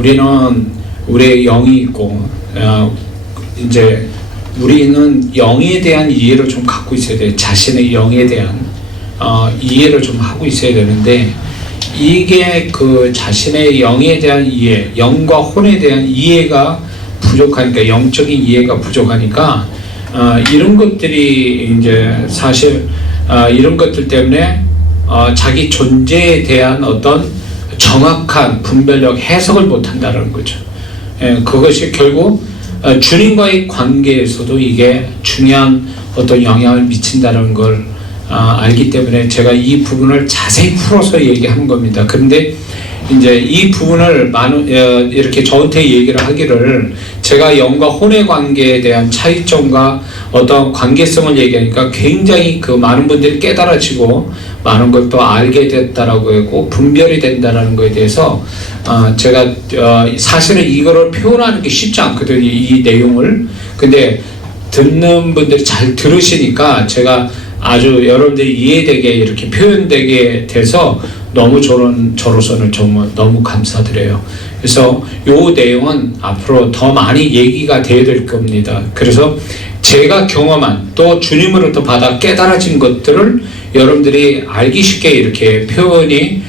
우리는 우리의 영이 있고 이제 우리는 영에 대한 이해를 좀 갖고 있어야 돼요. 자신의 영에 대한 이해를 좀 하고 있어야 되는데 이게 그 자신의 영에 대한 이해, 영과 혼에 대한 이해가 부족하니까 영적인 이해가 부족하니까 이런 것들이 이제 사실 이런 것들 때문에 자기 존재에 대한 어떤 정확한 분별력 해석을 못한다는 거죠. 그것이 결국 주님과의 관계에서도 이게 중요한 어떤 영향을 미친다는 걸 알기 때문에 제가 이 부분을 자세히 풀어서 얘기하는 겁니다. 그런데 이제 이 부분을 이렇게 저한테 얘기를 하기를 제가 영과 혼의 관계에 대한 차이점과 어떤 관계성을 얘기하니까 굉장히 그 많은 분들이 깨달아지고 많은 걸 또 알게 됐다라고 하고 분별이 된다는 거에 대해서 제가 사실은 이거를 표현하는 게 쉽지 않거든요. 이 내용을. 근데 듣는 분들이 잘 들으시니까 제가 아주 여러분들이 이해되게 이렇게 표현되게 돼서 너무 저로서는 정말 너무 감사드려요. 그래서 요 내용은 앞으로 더 많이 얘기가 돼야 될 겁니다. 그래서 제가 경험한 또 주님으로부터 받아 깨달아진 것들을 여러분들이 알기 쉽게 이렇게 표현이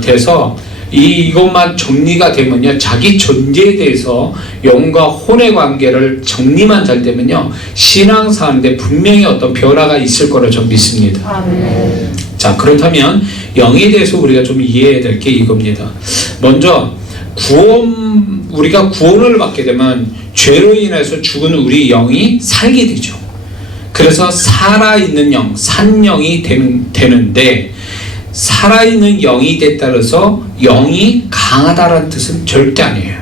돼서 이것만 정리가 되면요, 자기 존재에 대해서 영과 혼의 관계를 정리만 잘 되면요, 신앙사는데 분명히 어떤 변화가 있을 거라 좀 믿습니다. 자, 그렇다면 영에 대해서 우리가 좀 이해해야 될 게 이겁니다. 먼저 우리가 구원을 받게 되면 죄로 인해서 죽은 우리 영이 살게 되죠. 그래서 살아있는 영, 산영이 되는데 살아있는 영이 됐다 그래서 영이 강하다는 뜻은 절대 아니에요.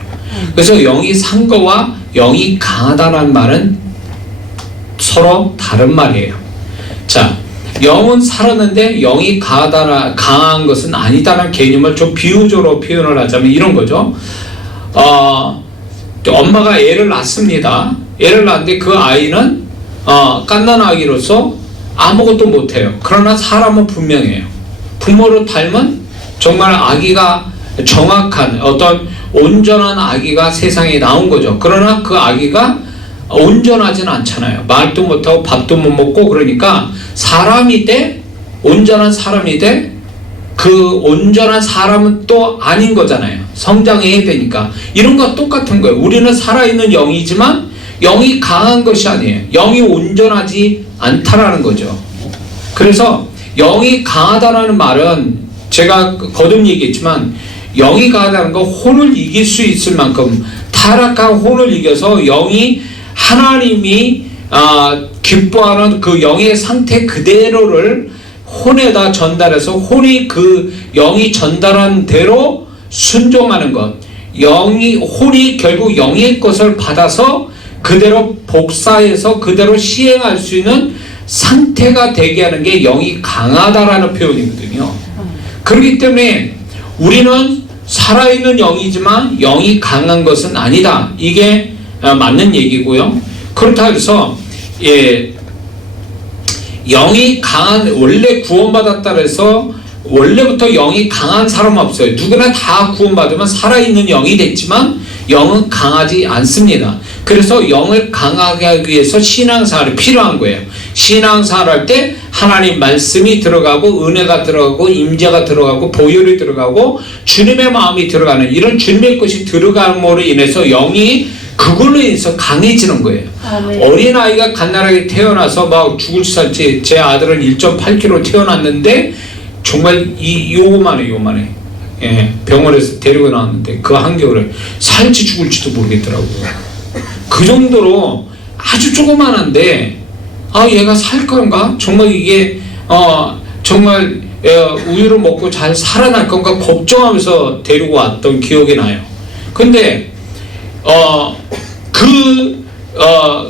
그래서 영이 산 거와 영이 강하다는 말은 서로 다른 말이에요. 자, 영은 살았는데 영이 강한 것은 아니다라는 개념을 좀 비유적으로 표현을 하자면 이런 거죠. 엄마가 애를 낳습니다. 애를 낳는데 그 아이는 갓난아기로서 아무것도 못해요. 그러나 사람은 분명해요. 부모를 닮은 정말 아기가 정확한 어떤 온전한 아기가 세상에 나온 거죠. 그러나 그 아기가 온전하진 않잖아요. 말도 못하고 밥도 못 먹고 그러니까 사람이 돼, 온전한 사람이 돼, 그 온전한 사람은 또 아닌 거잖아요. 성장해야 되니까. 이런 거 똑같은 거예요. 우리는 살아있는 영이지만 영이 강한 것이 아니에요. 영이 온전하지 않다라는 거죠. 그래서 영이 강하다라는 말은 제가 거듭 얘기했지만 영이 강하다는 건 혼을 이길 수 있을 만큼 타락한 혼을 이겨서 영이 하나님이 기뻐하는 그 영의 상태 그대로를 혼에다 전달해서 혼이 그 영이 전달한 대로 순종하는 것. 혼이 결국 영의 것을 받아서 그대로 복사해서 그대로 시행할 수 있는 상태가 되게 하는 게 영이 강하다라는 표현이거든요. 그렇기 때문에 우리는 살아있는 영이지만 영이 강한 것은 아니다. 이게 맞는 얘기고요. 그렇다 해서 영이 강한, 원래 구원받았다 해서 원래부터 영이 강한 사람은 없어요. 누구나 다 구원받으면 살아있는 영이 됐지만 영은 강하지 않습니다. 그래서 영을 강하게 하기 위해서 신앙생활이 필요한 거예요. 신앙생활 할 때 하나님 말씀이 들어가고 은혜가 들어가고 임재가 들어가고 보혈이 들어가고 주님의 마음이 들어가는 이런 주님의 것이 들어감으로 인해서 영이 그걸로 인해서 강해지는 거예요. 어린아이가 갓난아기 태어나서 막 죽을 살지, 제 아들은 1.8kg 태어났는데 정말 요만해. 병원에서 데리고 나왔는데 그 한겨울에 살지 죽을지도 모르겠더라고요. 그 정도로 아주 조그만한데 얘가 살 건가? 정말 이게 정말 우유를 먹고 잘 살아날 건가 걱정하면서 데리고 왔던 기억이 나요. 근데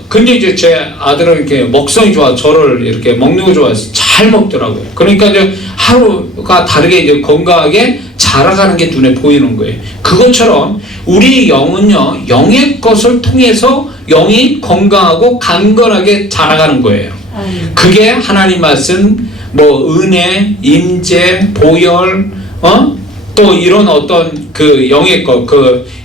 근데 이제 제 아들은 이렇게 먹성이 좋아, 저를 이렇게 먹는 거 좋아해서 잘 먹더라고요. 그러니까 이제 하루가 다르게 이제 건강하게 자라가는 게 눈에 보이는 거예요. 그것처럼 우리 영은요, 영의 것을 통해서 영이 건강하고 강건하게 자라가는 거예요. 그게 하나님 말씀, 은혜, 임재, 보혈, 또 이런 어떤 그 영의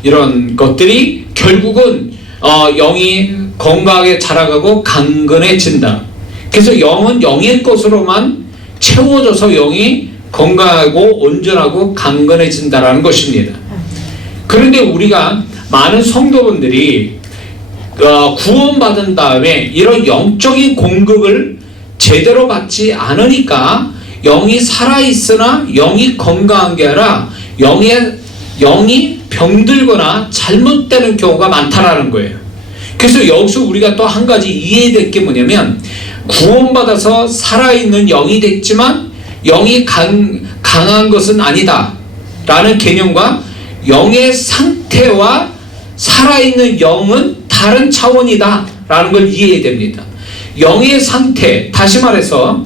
이런 것들이 결국은 영이 건강하게 자라가고 강건해진다. 그래서 영은 영의 것으로만 채워져서 영이 건강하고 온전하고 강건해진다라는 것입니다. 그런데 우리가 많은 성도분들이 구원받은 다음에 이런 영적인 공급을 제대로 받지 않으니까 영이 살아있으나 영이 건강한 게 아니라 영이 병들거나 잘못되는 경우가 많다라는 거예요. 그래서 여기서 우리가 또 한 가지 이해될 게 뭐냐면, 구원받아서 살아있는 영이 됐지만 영이 강한 것은 아니다 라는 개념과 영의 상태와 살아있는 영은 다른 차원이다 라는 걸 이해해야 됩니다. 영의 상태, 다시 말해서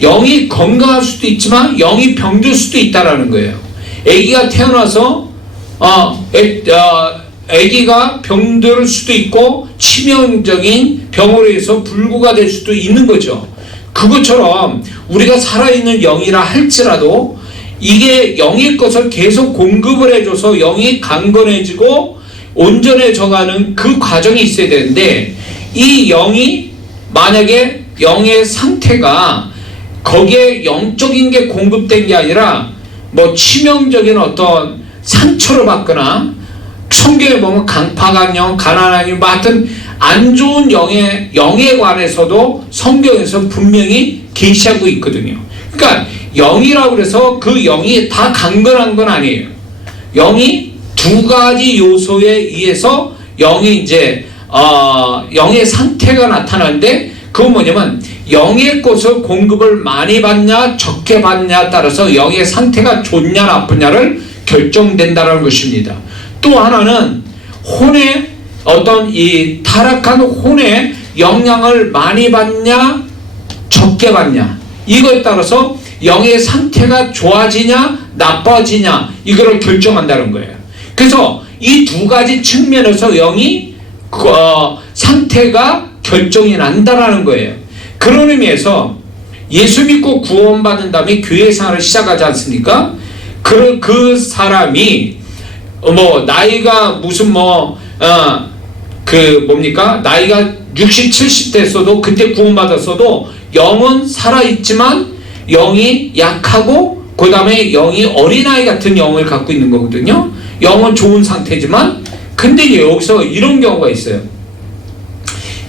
영이 건강할 수도 있지만 영이 병들 수도 있다라는 거예요. 아기가 태어나서 아기가 병들 수도 있고 치명적인 병으로 해서 불구가 될 수도 있는 거죠. 그것처럼 우리가 살아있는 영이라 할지라도 이게 영의 것을 계속 공급을 해줘서 영이 강건해지고 온전해져가는 그 과정이 있어야 되는데, 이 영이 만약에 영의 상태가 거기에 영적인 게 공급된 게 아니라 뭐 치명적인 어떤 상처를 받거나, 성경에 보면 강팍한 영, 가난한 영, 하여튼 안 좋은 영에 관해서도 성경에서 분명히 계시하고 있거든요. 그러니까 영이라고 해서 그 영이 다 강건한 건 아니에요. 영이 두 가지 요소에 의해서 영이 이제 영의 상태가 나타나는데, 그건 뭐냐면 영의 것을 공급을 많이 받냐 적게 받냐에 따라서 영의 상태가 좋냐 나쁘냐를 결정된다는 것입니다. 또 하나는 혼의 어떤 이 타락한 혼의 영향을 많이 받냐 적게 받냐, 이거에 따라서 영의 상태가 좋아지냐 나빠지냐 이거를 결정한다는 거예요. 그래서 이 두 가지 측면에서 영이 상태가 결정이 난다라는 거예요. 그런 의미에서 예수 믿고 구원받은 다음에 교회 생활을 시작하지 않습니까? 그 사람이 뭐 나이가 무슨 나이가 60, 70 됐어도, 그때 구원받았어도 영은 살아있지만 영이 약하고 그 다음에 영이 어린아이 같은 영을 갖고 있는 거거든요. 영은 좋은 상태지만, 근데 여기서 이런 경우가 있어요.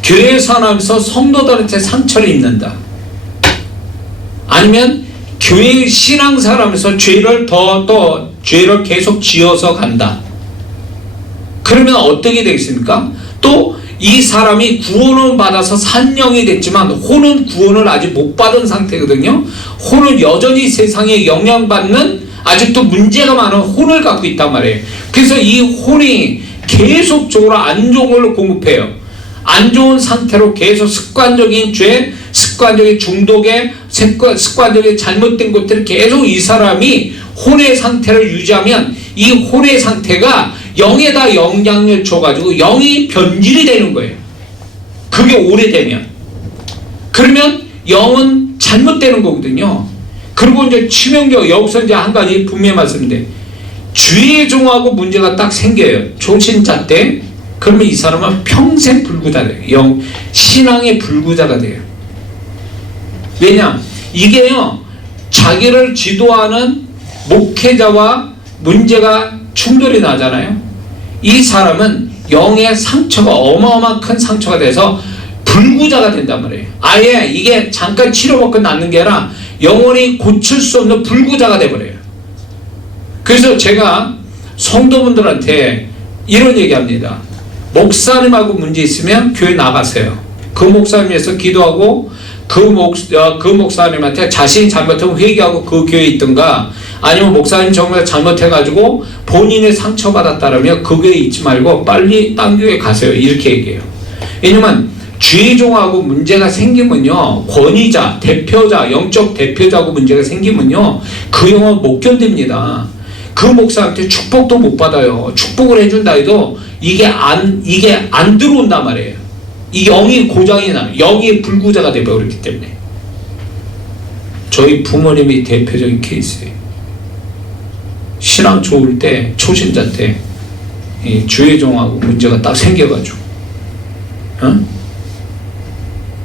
교회 살아가면서 성도들한테 상처를 입는다. 아니면 교회 신앙생활하면서 죄를 계속 지어서 간다. 그러면 어떻게 되겠습니까? 또 이 사람이 구원을 받아서 산 영이 됐지만 혼은 구원을 아직 못 받은 상태거든요. 혼은 여전히 세상에 영향받는 아직도 문제가 많은 혼을 갖고 있단 말이에요. 그래서 이 혼이 계속적으로 안 좋은 걸로 공급해요. 안 좋은 상태로 계속 습관적인 죄, 습관적인 중독에, 습관적인 잘못된 것들을 계속 이 사람이 혼의 상태를 유지하면 이 혼의 상태가 영에다 영향을 줘가지고 영이 변질이 되는 거예요. 그게 오래되면. 그러면 영은 잘못되는 거거든요. 그리고 이제 치명적, 여기서 이제 한 가지 분명히 말씀드린데, 주의 종하고 문제가 딱 생겨요. 초신자 때. 그러면 이 사람은 평생 불구자가 돼요. 신앙의 불구자가 돼요. 왜냐? 이게요, 자기를 지도하는 목회자와 문제가 충돌이 나잖아요. 이 사람은 영의 상처가 어마어마한 큰 상처가 돼서 불구자가 된단 말이에요. 아예 이게 잠깐 치료받고 낫는 게 아니라 영원히 고칠 수 없는 불구자가 돼버려요. 그래서 제가 성도분들한테 이런 얘기합니다. 목사님하고 문제 있으면 교회 나가세요. 그 목사님 위해서 기도하고 그 목사님한테 자신이 잘못하면 회개하고 그 교회에 있든가, 아니면 목사님 정말 잘못해가지고 본인의 상처받았다라면 그 교회에 있지 말고 빨리 딴 교회 가세요. 이렇게 얘기해요. 왜냐면 주의종하고 문제가 생기면요, 권위자, 대표자, 영적 대표자하고 문제가 생기면요, 그 영은 못 견딥니다. 그 목사한테 축복도 못 받아요. 축복을 해준다 해도 이게 안 들어온단 말이에요. 이 영이 고장이 나, 영이 불구자가 되어버렸기 때문에. 저희 부모님이 대표적인 케이스예요. 신앙 좋을 때, 초신자 때 이 주의종하고 문제가 딱 생겨가지고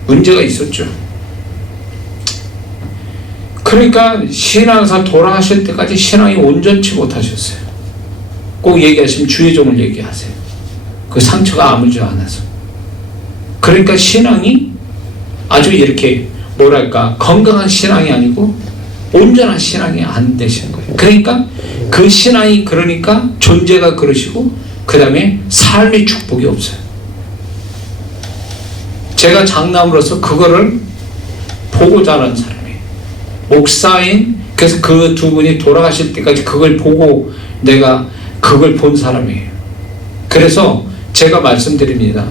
문제가 있었죠. 그러니까 신앙사 돌아가실 때까지 신앙이 온전치 못하셨어요. 꼭 얘기하시면 주의종을 얘기하세요. 그 상처가 아물지 않아서. 그러니까 신앙이 아주 이렇게 뭐랄까 건강한 신앙이 아니고 온전한 신앙이 안 되시는 거예요. 그러니까 그 신앙이 그러니까 존재가 그러시고 그 다음에 삶의 축복이 없어요. 제가 장남으로서 그거를 보고 자란 사람이에요. 목사인, 그래서 그 두 분이 돌아가실 때까지 그걸 보고 내가 그걸 본 사람이에요. 그래서 제가 말씀드립니다.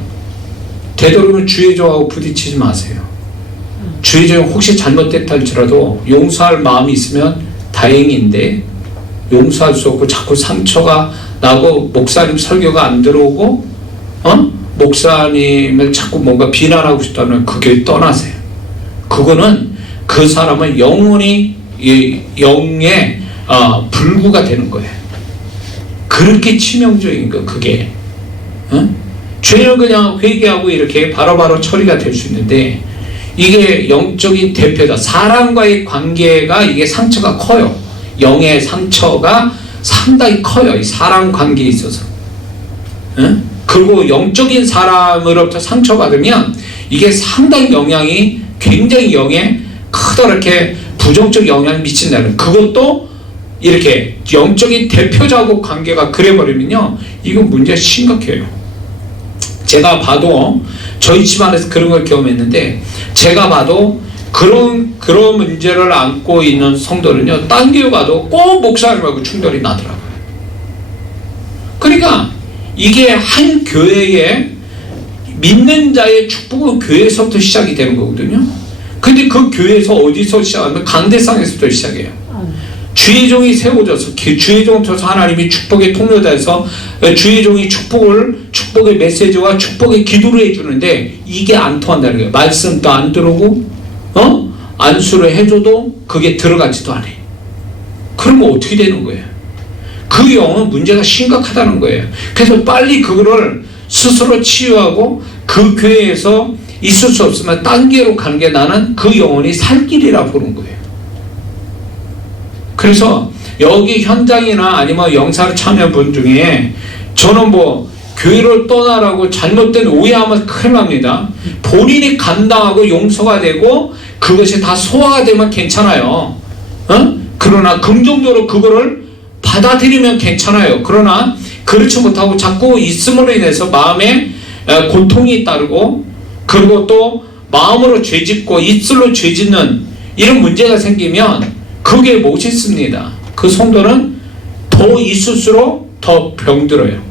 되도록이면 주의종하고 부딪히지 마세요. 주의종 혹시 잘못됐다 할지라도 용서할 마음이 있으면 다행인데 용서할 수 없고 자꾸 상처가 나고 목사님 설교가 안 들어오고 목사님을 자꾸 뭔가 비난하고 싶다면 그 교회 떠나세요. 그거는 그 사람은 영원히 영의 불구가 되는 거예요. 그렇게 치명적인 거 그게. 죄는 그냥 회개하고 이렇게 바로바로 처리가 될 수 있는데 이게 영적인 대표자 사람과의 관계가 이게 상처가 커요. 영의 상처가 상당히 커요. 이 사람 관계에 있어서. 그리고 영적인 사람으로부터 상처받으면 이게 상당히 영향이 굉장히 영에 크다랗게 부정적 영향을 미친다는, 그것도 이렇게 영적인 대표자하고 관계가 그래버리면요 이건 문제가 심각해요. 제가 봐도 저희 집안에서 그런 걸 경험했는데, 제가 봐도 그런 문제를 안고 있는 성도는요 딴 교회 가도 꼭 목사님하고 충돌이 나더라고요. 그러니까 이게 한 교회에 믿는 자의 축복은 교회에서부터 시작이 되는 거거든요. 근데 그 교회에서 어디서 시작하면 강대상에서부터 시작해요. 주의종이 세워져서 주의종 통해서 하나님이 축복의 통로자에서 주의종이 축복의 메시지와 축복의 기도를 해주는데 이게 안 통한다는 거예요. 말씀도 안 들어오고 안수를 해줘도 그게 들어가지도 않아요. 그러면 어떻게 되는 거예요? 그 영은 문제가 심각하다는 거예요. 그래서 빨리 그거를 스스로 치유하고 그 교회에서 있을 수 없으면 딴 교회로 가는 게 나는 그 영혼이 살 길이라 보는 거예요. 그래서 여기 현장이나 아니면 영사를 참여한 분 중에 저는 교회를 떠나라고 잘못된 오해하면 큰일 납니다. 본인이 감당하고 용서가 되고 그것이 다 소화가 되면 괜찮아요. 그러나 긍정적으로 그거를 받아들이면 괜찮아요. 그러나 그렇지 못하고 자꾸 있음으로 인해서 마음에 고통이 따르고 그리고 또 마음으로 죄짓고 입술로 죄짓는 이런 문제가 생기면 그게 못 있습니다. 그 성도는 더 있을수록 더 병들어요.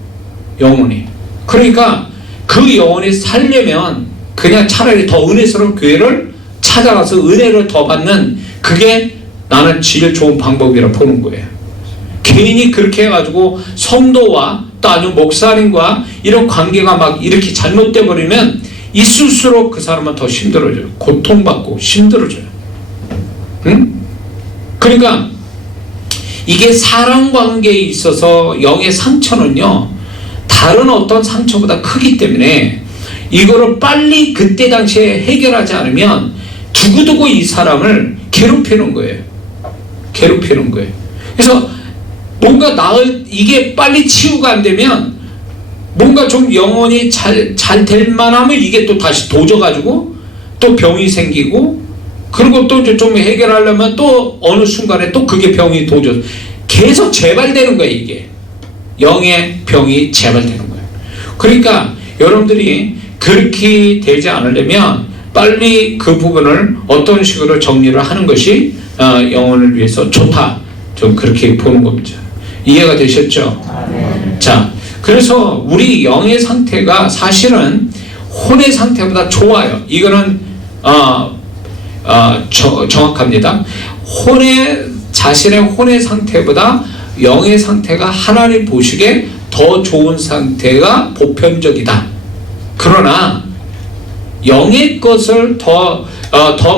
영혼이. 그러니까 그 영혼이 살려면 그냥 차라리 더 은혜스러운 교회를 찾아가서 은혜를 더 받는, 그게 나는 제일 좋은 방법이라 보는 거예요. 괜히 그렇게 해가지고 성도와 또 아주 목사님과 이런 관계가 막 이렇게 잘못돼 버리면 있을수록 그 사람은 더 힘들어져요. 고통받고 힘들어져요. 그러니까 이게 사람 관계에 있어서 영의 상처는요 다른 어떤 상처보다 크기 때문에 이거를 빨리 그때 당시에 해결하지 않으면 두고두고 이 사람을 괴롭히는 거예요. 괴롭히는 거예요. 그래서 뭔가 이게 빨리 치유가 안 되면 뭔가 좀 영혼이 잘 될 만하면 이게 또 다시 도져가지고 또 병이 생기고, 그리고 또 좀 해결하려면 또 어느 순간에 또 그게 병이 도져 계속 재발되는 거예요. 이게 영의 병이 재발되는 거예요. 그러니까 여러분들이 그렇게 되지 않으려면 빨리 그 부분을 어떤 식으로 정리를 하는 것이 영혼을 위해서 좋다, 좀 그렇게 보는 겁니다. 이해가 되셨죠? 자, 그래서 우리 영의 상태가 사실은 혼의 상태보다 좋아요. 이거는 정확합니다. 자신의 혼의 상태보다 영의 상태가 하나님 보시기에 더 좋은 상태가 보편적이다. 그러나 영의 것을 더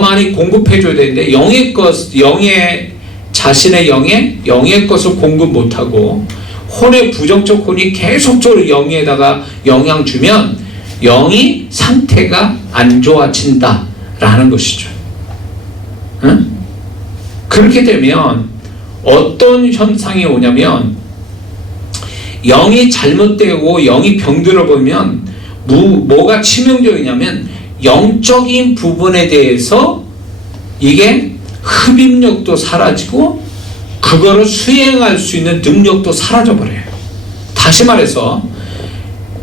많이 공급해 줘야 되는데 영의 자신의 영의 것을 공급 못하고 혼의 부정적 혼이 계속적으로 영에다가 영향 주면 영이 상태가 안 좋아진다라는 것이죠. 응? 그렇게 되면 어떤 현상이 오냐면 영이 잘못되고 영이 병들어 보면 뭐가 치명적이냐면 영적인 부분에 대해서 이게 흡입력도 사라지고 그거를 수행할 수 있는 능력도 사라져 버려요. 다시 말해서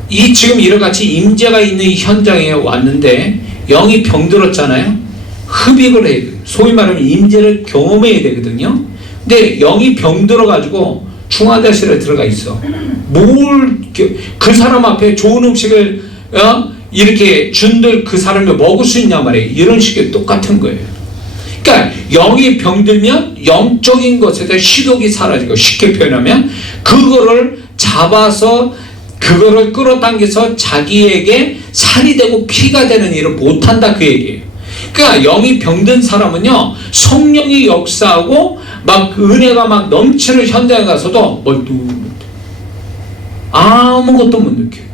이 지금 이런같이 임재가 있는 이 현장에 왔는데 영이 병들었잖아요. 흡입을 해야 돼요. 소위 말하면 임재를 경험해야 되거든요. 근데 영이 병들어 가지고 중환자실에 들어가 있어. 그 사람 앞에 좋은 음식을 이렇게 준들 그 사람이 먹을 수 있냐 말이에요. 이런 식의 똑같은 거예요. 그러니까 영이 병들면 영적인 것에 대한 식욕이 사라지고, 쉽게 표현하면 그거를 잡아서 그거를 끌어당겨서 자기에게 살이 되고 피가 되는 일을 못한다, 그 얘기예요. 그러니까 영이 병든 사람은요, 성령이 역사하고 막 은혜가 막 넘치는 현장에 가서도 아무것도 못 느껴요.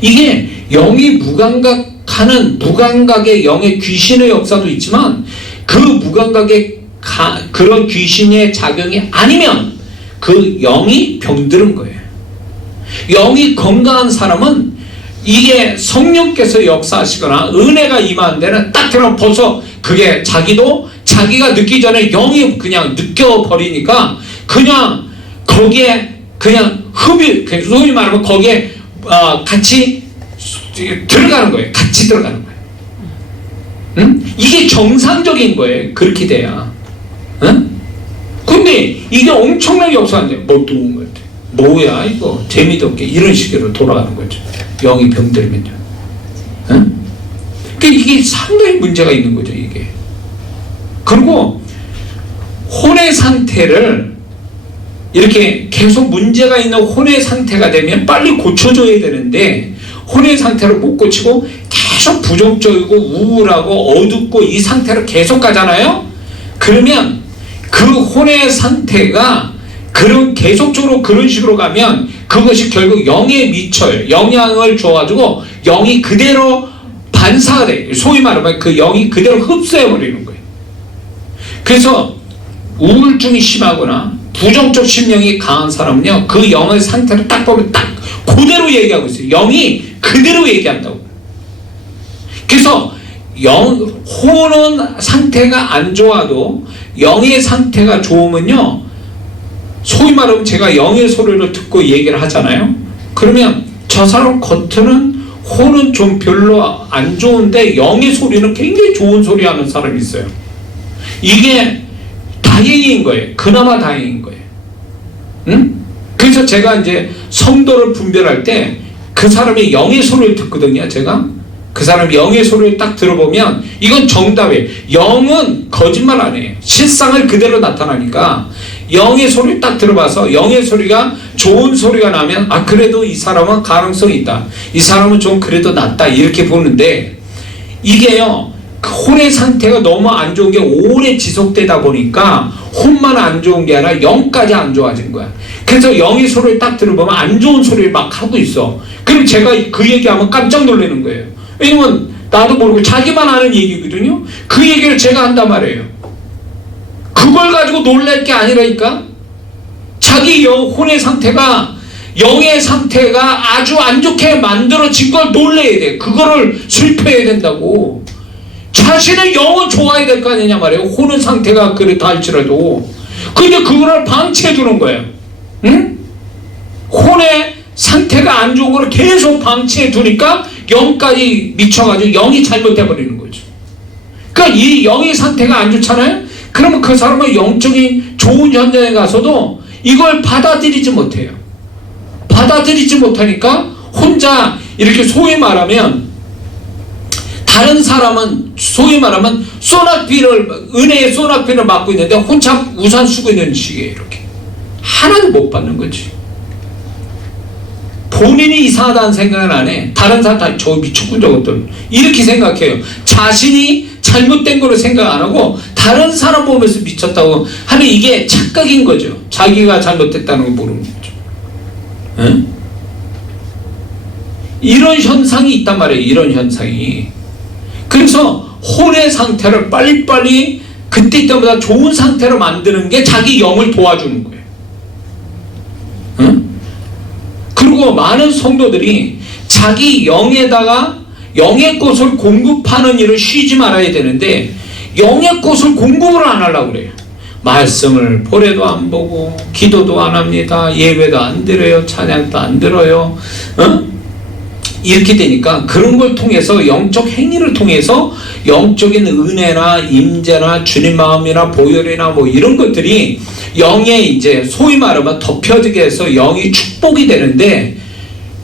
이게 영이 무감각하는 무감각의 영의 귀신의 역사도 있지만, 그 무감각의 그런 귀신의 작용이 아니면 그 영이 병드는 거예요. 영이 건강한 사람은 이게 성령께서 역사하시거나 은혜가 임하는 데는 딱 들어가면 벌써 그게 자기가 느끼기 전에 영이 그냥 느껴버리니까 그냥 거기에 그냥 소위 말하면 거기에 같이 들어가는 거예요. 같이 들어가는 거예요. 응? 이게 정상적인 거예요. 그렇게 돼야. 응? 근데 이게 엄청나게 역사하는데 뚱뚱한 것 같아. 뭐야 이거 재미도 없게 이런 식으로 돌아가는 거죠. 영이 병들면요. 응? 그러니까 이게 상당히 문제가 있는 거죠. 이게. 그리고 혼의 상태를 이렇게 계속 문제가 있는 혼의 상태가 되면 빨리 고쳐줘야 되는데, 혼의 상태를 못 고치고 계속 부정적이고 우울하고 어둡고 이 상태로 계속 가잖아요. 그러면 그 혼의 상태가 계속적으로 그런 식으로 가면 그것이 결국 영에 미쳐요. 영향을 줘가지고 영이 그대로 반사가 돼요. 소위 말하면 그 영이 그대로 흡수해버리는 거예요. 그래서 우울증이 심하거나 부정적 심령이 강한 사람은요, 그 영의 상태를 딱 보면 딱 그대로 얘기하고 있어요. 영이 그대로 얘기한다고. 그래서 혼은 상태가 안 좋아도 영의 상태가 좋으면요, 소위 말하면 제가 영의 소리를 듣고 얘기를 하잖아요. 그러면 저 사람 겉으로는 혼은 좀 별로 안 좋은데 영의 소리는 굉장히 좋은 소리 하는 사람이 있어요. 이게 다행인 거예요. 그나마 다행인 거예요. 응? 그래서 제가 이제 성도를 분별할 때 그 사람의 영의 소리를 듣거든요. 제가 그 사람의 영의 소리를 딱 들어보면 이건 정답이에요. 영은 거짓말 안 해요. 실상을 그대로 나타나니까 영의 소리를 딱 들어봐서 영의 소리가 좋은 소리가 나면 그래도 이 사람은 가능성이 있다. 이 사람은 좀 그래도 낫다. 이렇게 보는데, 이게요, 그 혼의 상태가 너무 안 좋은 게 오래 지속되다 보니까 혼만 안 좋은 게 아니라 영까지 안 좋아진 거야. 그래서 영의 소리를 딱 들어보면 안 좋은 소리를 막 하고 있어. 그럼 제가 그 얘기하면 깜짝 놀라는 거예요. 왜냐면 나도 모르고 자기만 아는 얘기거든요. 그 얘기를 제가 한단 말이에요. 그걸 가지고 놀랄 게 아니라니까. 자기 혼의 상태가, 영의 상태가 아주 안 좋게 만들어진 걸 놀라야 돼. 그거를 슬퍼해야 된다고. 자신의 영은 좋아야 될 거 아니냐 말이에요. 혼의 상태가 그렇다 할지라도. 근데 그거를 방치해 두는 거예요. 응? 혼의 상태가 안 좋은 걸 계속 방치해 두니까 영까지 미쳐가지고 영이 잘못돼 버리는 거죠. 그러니까 이 영의 상태가 안 좋잖아요. 그러면 그 사람은 영적인 좋은 현장에 가서도 이걸 받아들이지 못해요. 받아들이지 못하니까 혼자 이렇게 소위 말하면, 다른 사람은 소위 말하면 은혜의 소낙비를 맞고 있는데 혼자 우산 쓰고 있는 식이에요. 이렇게 하나도 못 받는 거지. 본인이 이상하다는 생각은 안 해. 다른 사람 다 저 미쳤군 저것들 이렇게 생각해요. 자신이 잘못된 거로 생각 안 하고 다른 사람 보면서 미쳤다고 하는 이게 착각인 거죠. 자기가 잘못됐다는 거 모르는 거죠. 응? 이런 현상이 있단 말이에요. 이런 현상이. 그래서 혼의 상태를 빨리빨리 그때보다 좋은 상태로 만드는 게 자기 영을 도와주는 거예요. 응? 그리고 많은 성도들이 자기 영에다가 영의 것을 공급하는 일을 쉬지 말아야 되는데 영의 것을 공급을 안 하려고 그래요. 말씀을 보래도 안 보고 기도도 안 합니다. 예배도 안 드려요. 찬양도 안 들어요. 이렇게 되니까 그런 걸 통해서 영적 행위를 통해서 영적인 은혜나 임재나 주님 마음이나 보혈이나 뭐 이런 것들이 영에 이제 소위 말하면 덮여지게 해서 영이 축복이 되는데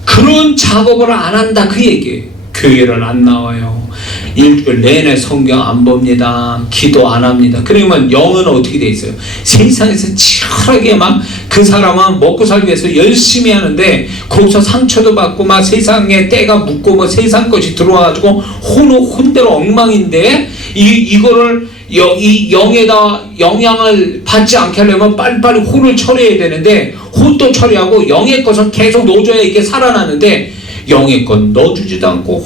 그런 작업을 안 한다 그 얘기예요. 교회를 안 나와요. 일주일 내내 성경 안 봅니다. 기도 안 합니다. 그러면 영은 어떻게 돼 있어요? 세상에서 치열하게 막 그 사람은 먹고 살기 위해서 열심히 하는데 거기서 상처도 받고 막 세상에 때가 묻고 뭐 세상 것이 들어와가지고 혼대로 엉망인데 이거를 이 영에다 영향을 받지 않게 하려면 빨리빨리 혼을 처리해야 되는데 혼도 처리하고 영의 것을 계속 넣어줘야 이게 살아나는데 영의 것 넣어주지도 않고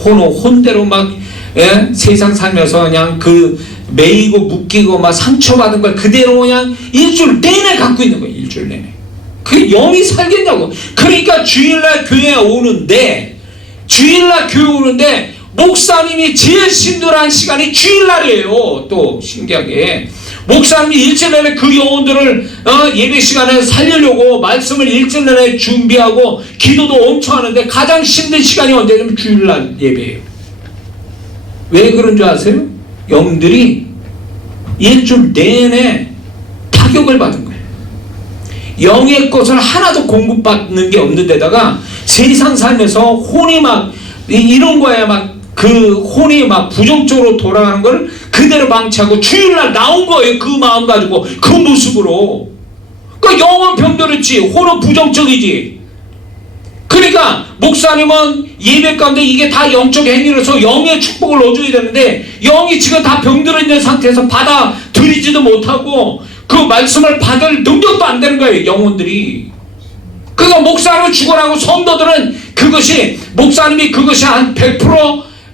혼대로 막 세상 살면서 그냥 그 매이고 묶이고 막 상처받은 걸 그대로 그냥 일주일 내내 갖고 있는 거예요. 일주일 내내. 그 영이 살겠냐고. 그러니까 주일날 교회에 오는데 목사님이 제일 신들한 시간이 주일날이에요. 또 신기하게 목사님이 일주일 내내 그 영혼들을 예배 시간에 살리려고 말씀을 일주일 내내 준비하고 기도도 엄청 하는데 가장 힘든 시간이 언제냐면 주일날 예배예요. 왜 그런 줄 아세요? 영들이 일주일 내내 타격을 받은 거예요. 영의 것을 하나도 공급받는 게 없는 데다가 세상 살면서 혼이 막 이런 거에 막 그 혼이 막 부정적으로 돌아가는 걸 그대로 방치하고 주일날 나온 거예요. 그 마음 가지고 그 모습으로. 그러니까 영은 병들었지 혼은 부정적이지. 그러니까 목사님은 예배 가운데 이게 다 영적 행위로서 영의 축복을 넣어줘야 되는데 영이 지금 다 병들어 있는 상태에서 받아들이지도 못하고 그 말씀을 받을 능력도 안 되는 거예요. 영혼들이. 그러니까 목사님은 죽어나고 성도들은 목사님이 그것이 한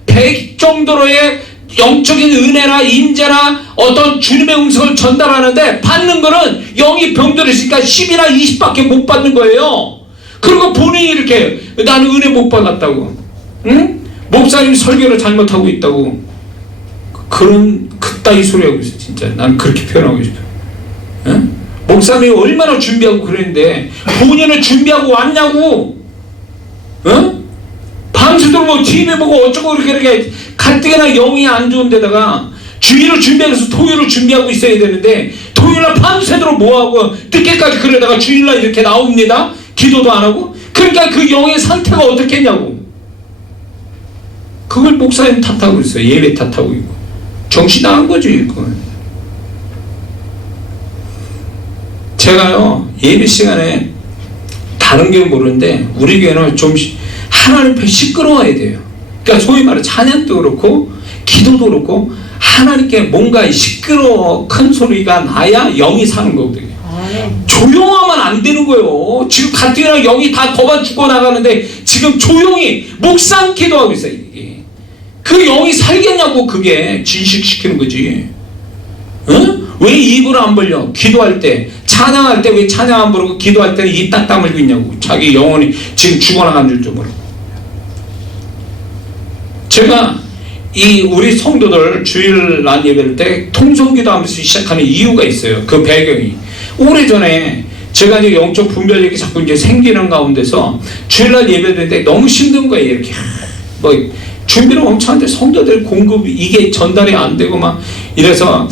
100 정도로의 영적인 은혜나 임재나 어떤 주님의 음성을 전달하는데 받는 거는 영이 병들으니까 10이나 20밖에 못 받는 거예요. 그리고 본인이 이렇게 나는 은혜 못 받았다고, 응? 목사님 설교를 잘못하고 있다고 그런 그따위 소리 하고 있어. 진짜 난 그렇게 표현하고 싶어요. 응? 목사님이 얼마나 준비하고 그랬는데 본인은 준비하고 왔냐고. 응? 밤새도록 뭐 TV 보고 어쩌고 이렇게 가뜩이나 영이 안 좋은 데다가 주일을 준비해서 토요일을 준비하고 있어야 되는데 토요일날 밤새도록 뭐하고 늦게까지 그러다가 주일날 이렇게 나옵니다. 기도도 안 하고. 그러니까 그 영의 상태가 어떻게 했냐고. 그걸 목사님 탓하고 있어요. 예배 탓하고 있고. 정신 나간 거죠. 그건. 제가요 예배 시간에 다른 교회 모르는데 우리 교회는 좀 하나님 앞에 시끄러워야 돼요. 그러니까 소위 말해 찬양도 그렇고 기도도 그렇고 하나님께 뭔가 시끄러워 큰 소리가 나야 영이 사는 거거든요. 조용하면 안 되는 거예요. 지금 가뜩이나 영이 다 거반 죽어나가는데 지금 조용히 묵상 기도하고 있어요. 이게. 그 영이 살겠냐고. 그게 진식시키는 거지. 응? 왜 입을 안 벌려? 기도할 때 찬양할 때 왜 찬양 안 부르고 기도할 때는 입 딱 다물고 있냐고. 자기 영혼이 지금 죽어나간 줄도 모르고. 제가 우리 성도들 주일날 예배할 때 통성기도 하면서 시작하는 이유가 있어요. 그 배경이 오래전에 제가 이제 영적 분별력이 자꾸 이제 생기는 가운데서 주일날 예배할 때 너무 힘든 거예요. 이렇게 뭐 준비를 엄청 하는데 성도들 공급이 이게 전달이 안 되고 막 이래서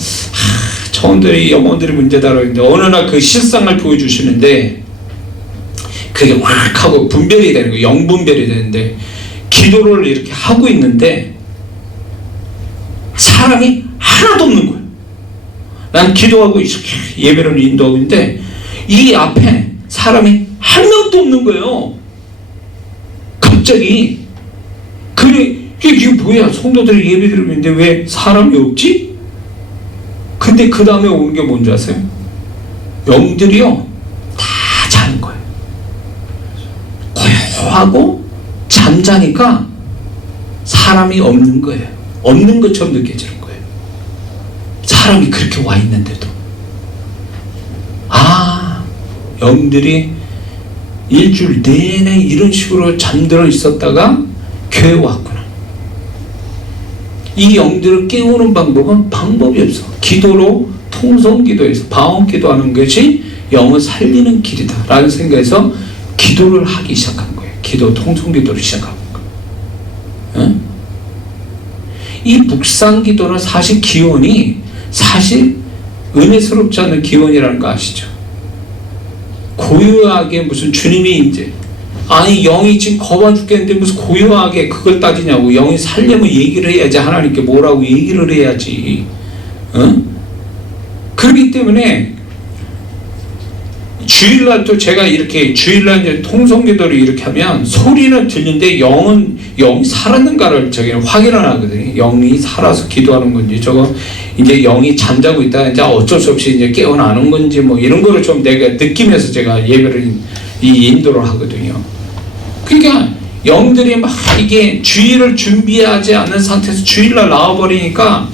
저분들이 영혼들이 문제다라고 했는데 어느 날 그 실상을 보여주시는데 그게 확 하고 분별이 되는 거예요. 영분별이 되는데 기도를 이렇게 하고 있는데 사람이 하나도 없는 거예요. 난 기도하고 이렇게 예배를 인도하고 있는데 이 앞에 사람이 한 명도 없는 거예요. 갑자기 이게 뭐야? 성도들이 예배 드리고 있는데 왜 사람이 없지? 근데 그 다음에 오는 게 뭔지 아세요? 영들이요 다 자는 거예요. 고요하고 잠자니까 사람이 없는 거예요. 없는 것처럼 느껴지는 거예요. 사람이 그렇게 와 있는데도. 아, 영들이 일주일 내내 이런 식으로 잠들어 있었다가 교회에 왔구나. 이 영들을 깨우는 방법은 방법이 없어. 기도로, 통성기도에서 방언기도하는 것이 영을 살리는 길이다 라는 생각에서 기도를 하기 시작한 거예요. 기도, 통성기도를 시작한 거예요. 응? 이 묵상기도는 사실 기원이 사실 은혜스럽지 않은 기원이라는 거 아시죠? 고요하게 무슨 주님이 이제 아니 영이 지금 겁아 죽겠는데 무슨 고요하게 그걸 따지냐고. 영이 살려면 얘기를 해야지. 하나님께 뭐라고 얘기를 해야지. 응? 그렇기 때문에 주일날도 제가 이렇게 주일날 이제 통성기도를 이렇게 하면 소리는 들리는데 영이 살았는가를 저기 확인을 하거든요. 영이 살아서 기도하는 건지 저거 이제 영이 잠자고 있다 이제 어쩔 수 없이 이제 깨어나는 건지 뭐 이런 거를 좀 내가 느끼면서 제가 예배를 인도를 하거든요. 그러니까 영들이 막 이게 주일을 준비하지 않는 상태에서 주일날 나와버리니까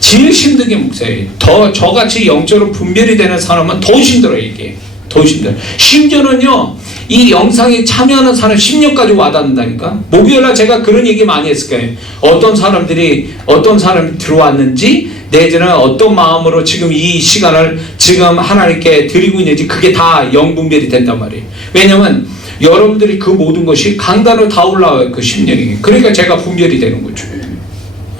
제일 힘든 게 목사예요. 더 저같이 영적으로 분별이 되는 사람은 더 힘들어요. 이게 더 힘들어요. 심지어는요 이 영상에 참여하는 사람 10년까지 와닿는다니까. 목요일날 제가 그런 얘기 많이 했을 거예요. 어떤 사람이 들어왔는지 내지는 어떤 마음으로 지금 이 시간을 지금 하나님께 드리고 있는지 그게 다 영분별이 된단 말이에요. 왜냐면 여러분들이 그 모든 것이 강단으로 다 올라와요. 그 심령이. 그러니까 제가 분별이 되는 거죠.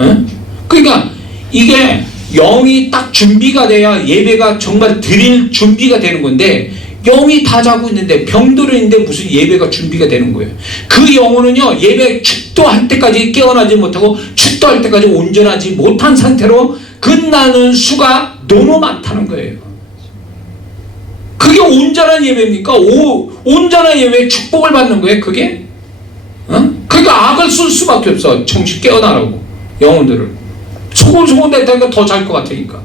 응? 그러니까 이게 영이 딱 준비가 돼야 예배가 정말 드릴 준비가 되는 건데 영이 다 자고 있는데 병들어 있는데 무슨 예배가 준비가 되는 거예요. 그 영혼은요 예배 축도할 때까지 깨어나지 못하고 축도할 때까지 온전하지 못한 상태로 끝나는 수가 너무 많다는 거예요. 그게 온전한 예배입니까? 온전한 예배에 축복을 받는 거예요 그게? 그러니까 악을 쓸 수밖에 없어. 정신 깨어나라고 영혼들을. 소곤소곤 됐다니까 더 잘 것 같으니까.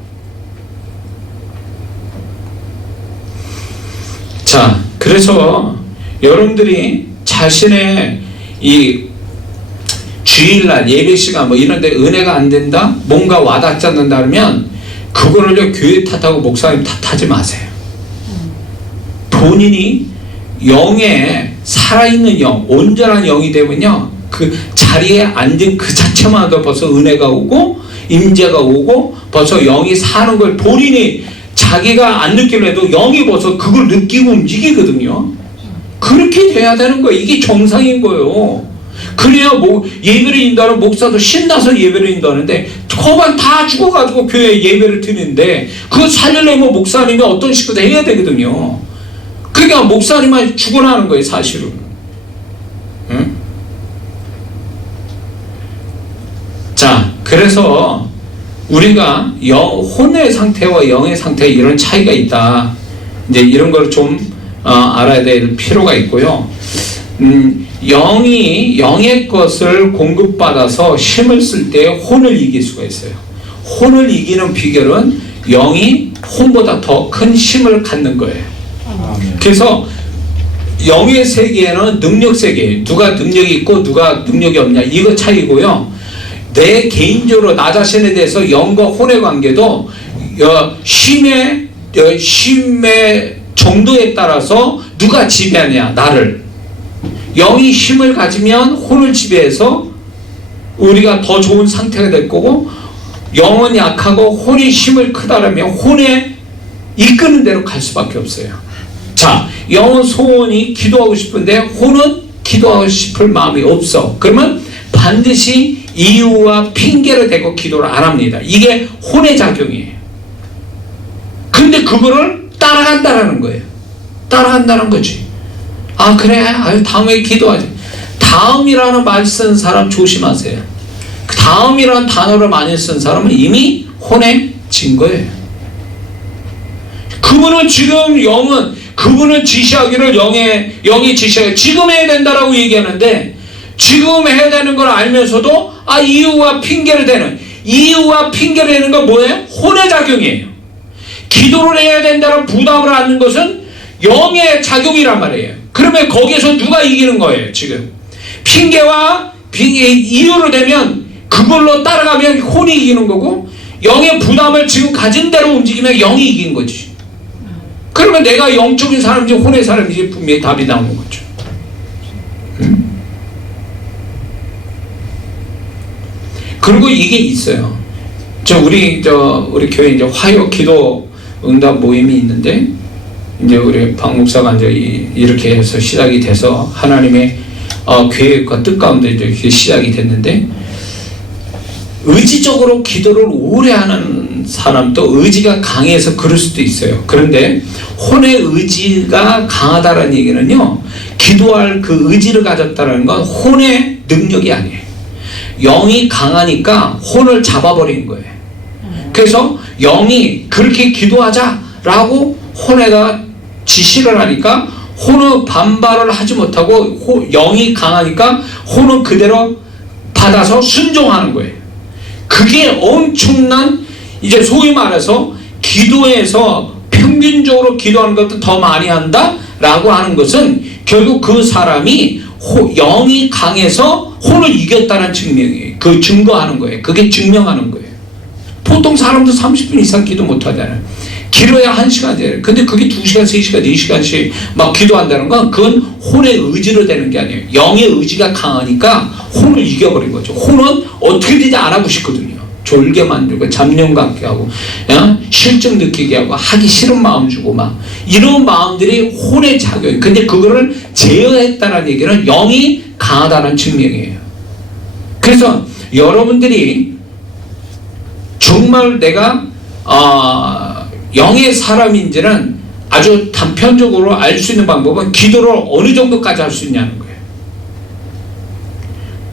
자, 그래서 여러분들이 자신의 이 주일날 예배 시간 뭐 이런데 은혜가 안 된다, 뭔가 와닿지 않는다 그러면 그거를 교회 탓하고 목사님 탓하지 마세요. 본인이 영에 살아있는 영, 온전한 영이 되면요 그 자리에 앉은 그 자체만도 벌써 은혜가 오고 임재가 오고 벌써 영이 사는 걸 본인이 자기가 안 느끼려도 영이 벌써 그걸 느끼고 움직이거든요. 그렇게 돼야 되는 거예요. 이게 정상인 거예요. 그래야 뭐 예배를 인도하는 목사도 신나서 예배를 인도하는데 거반 다 죽어가지고 교회에 예배를 드리는데 그거 살리려면 목사님이 어떤 식으로 해야 되거든요. 그러니까 목사님만 죽어나는 거예요 사실은. 응? 자, 그래서 우리가 혼의 상태와 영의 상태에 이런 차이가 있다. 이제 이런 걸 좀 알아야 될 필요가 있고요. 영의 것을 공급받아서 힘을 쓸 때 혼을 이길 수가 있어요. 혼을 이기는 비결은 영이 혼보다 더 큰 힘을 갖는 거예요. 그래서 영의 세계에는 능력 세계, 누가 능력이 있고 누가 능력이 없냐 이거 차이고요. 내 개인적으로 나 자신에 대해서 영과 혼의 관계도 힘의 정도에 따라서 누가 지배하냐 나를. 영이 힘을 가지면 혼을 지배해서 우리가 더 좋은 상태가 될 거고, 영은 약하고 혼이 힘을 크다라면 혼에 이끄는 대로 갈 수밖에 없어요. 자, 영은 소원이 기도하고 싶은데 혼은 기도하고 싶을 마음이 없어. 그러면 반드시 이유와 핑계를 대고 기도를 안 합니다. 이게 혼의 작용이에요. 근데 그거를 따라간다라는 거예요. 따라간다는 거지. 아 그래, 아유 다음에 기도하지. 다음이라는 말 쓴 사람 조심하세요. 그 다음이라는 단어를 많이 쓴 사람은 이미 혼에 진 거예요. 그분은 지금 영은 그분을 지시하기를 영이 지시하기 지금 해야 된다라고 얘기하는데 지금 해야 되는 걸 알면서도 이유와 핑계를 대는, 이유와 핑계를 대는 건 뭐예요? 혼의 작용이에요. 기도를 해야 된다는 부담을 안는 것은 영의 작용이란 말이에요. 그러면 거기에서 누가 이기는 거예요? 지금 핑계와 이유로 되면 그걸로 따라가면 혼이 이기는 거고, 영의 부담을 지금 가진 대로 움직이면 영이 이긴 거지. 그러면 내가 영적인 사람인지 혼의 사람인지 분명히 답이 나오는 거죠. 그리고 이게 있어요. 우리 교회 이제 화요 기도 응답 모임이 있는데, 이제 우리 박 목사가 이제 이렇게 해서 시작이 돼서 하나님의 계획과 뜻 가운데 이제 시작이 됐는데, 의지적으로 기도를 오래 하는 사람도 의지가 강해서 그럴 수도 있어요. 그런데 혼의 의지가 강하다는 얘기는요, 기도할 그 의지를 가졌다는 건 혼의 능력이 아니에요. 영이 강하니까 혼을 잡아버린 거예요. 그래서 영이 그렇게 기도하자라고 혼에다 지시를 하니까 혼은 반발을 하지 못하고 영이 강하니까 혼은 그대로 받아서 순종하는 거예요. 그게 엄청난, 이제 소위 말해서 기도에서 평균적으로 기도하는 것도 더 많이 한다라고 하는 것은 결국 그 사람이 영이 강해서 혼을 이겼다는 증명이에요. 그 증거하는 거예요. 그게 증명하는 거예요. 보통 사람도 30분 이상 기도 못 하잖아요. 길어야 1시간 돼요. 근데 그게 2시간, 3시간, 4시간씩 막 기도한다는 건 그건 혼의 의지로 되는 게 아니에요. 영의 의지가 강하니까 혼을 이겨버린 거죠. 혼은 어떻게든지 안 하고 싶거든요. 졸게 만들고 잡념 갖게 하고 실증 느끼게 하고 하기 싫은 마음 주고 막 이런 마음들이 혼의 작용이에요. 근데 그거를 제어했다는 얘기는 영이 강하다는 증명이에요. 그래서 여러분들이 정말 내가 영의 사람인지는 아주 단편적으로 알 수 있는 방법은 기도를 어느 정도까지 할 수 있냐는 거예요.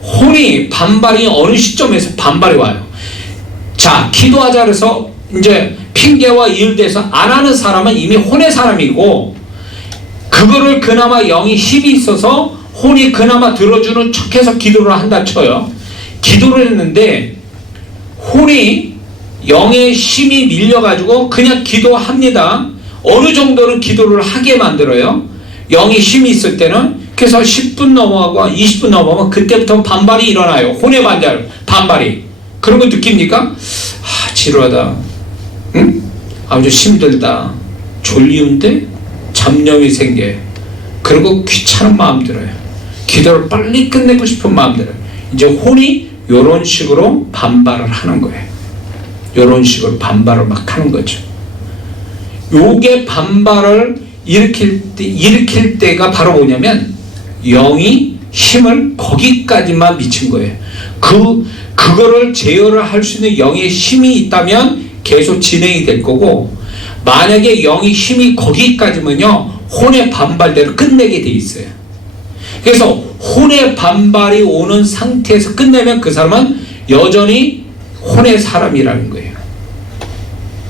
혼이 반발이 어느 시점에서 반발이 와요. 자, 기도하자 그래서 이제 핑계와 이유를 대해서 안 하는 사람은 이미 혼의 사람이고, 그거를 그나마 영이 힘이 있어서 혼이 그나마 들어주는 척해서 기도를 한다 쳐요. 기도를 했는데 혼이 영의 힘이 밀려가지고 그냥 기도합니다. 어느 정도는 기도를 하게 만들어요. 영의 힘이 있을 때는. 그래서 10분 넘어가고 20분 넘어가면 그때부터 반발이 일어나요. 혼의 반발이. 그런 거 느낍니까? 지루하다. 응? 아주 힘들다. 졸리운데 잡념이 생겨. 그리고 귀찮은 마음 들어요. 기도를 빨리 끝내고 싶은 마음 들어요. 이제 혼이 이런 식으로 반발을 하는 거예요. 이런 식으로 반발을 막 하는 거죠. 요게 반발을 일으킬 때가 바로 뭐냐면 영이 힘을 거기까지만 미친 거예요. 그거를 제어를 할 수 있는 영의 힘이 있다면 계속 진행이 될 거고, 만약에 영의 힘이 거기까지면요 혼의 반발대로 끝내게 돼 있어요. 그래서 혼의 반발이 오는 상태에서 끝내면 그 사람은 여전히 혼의 사람이라는 거예요.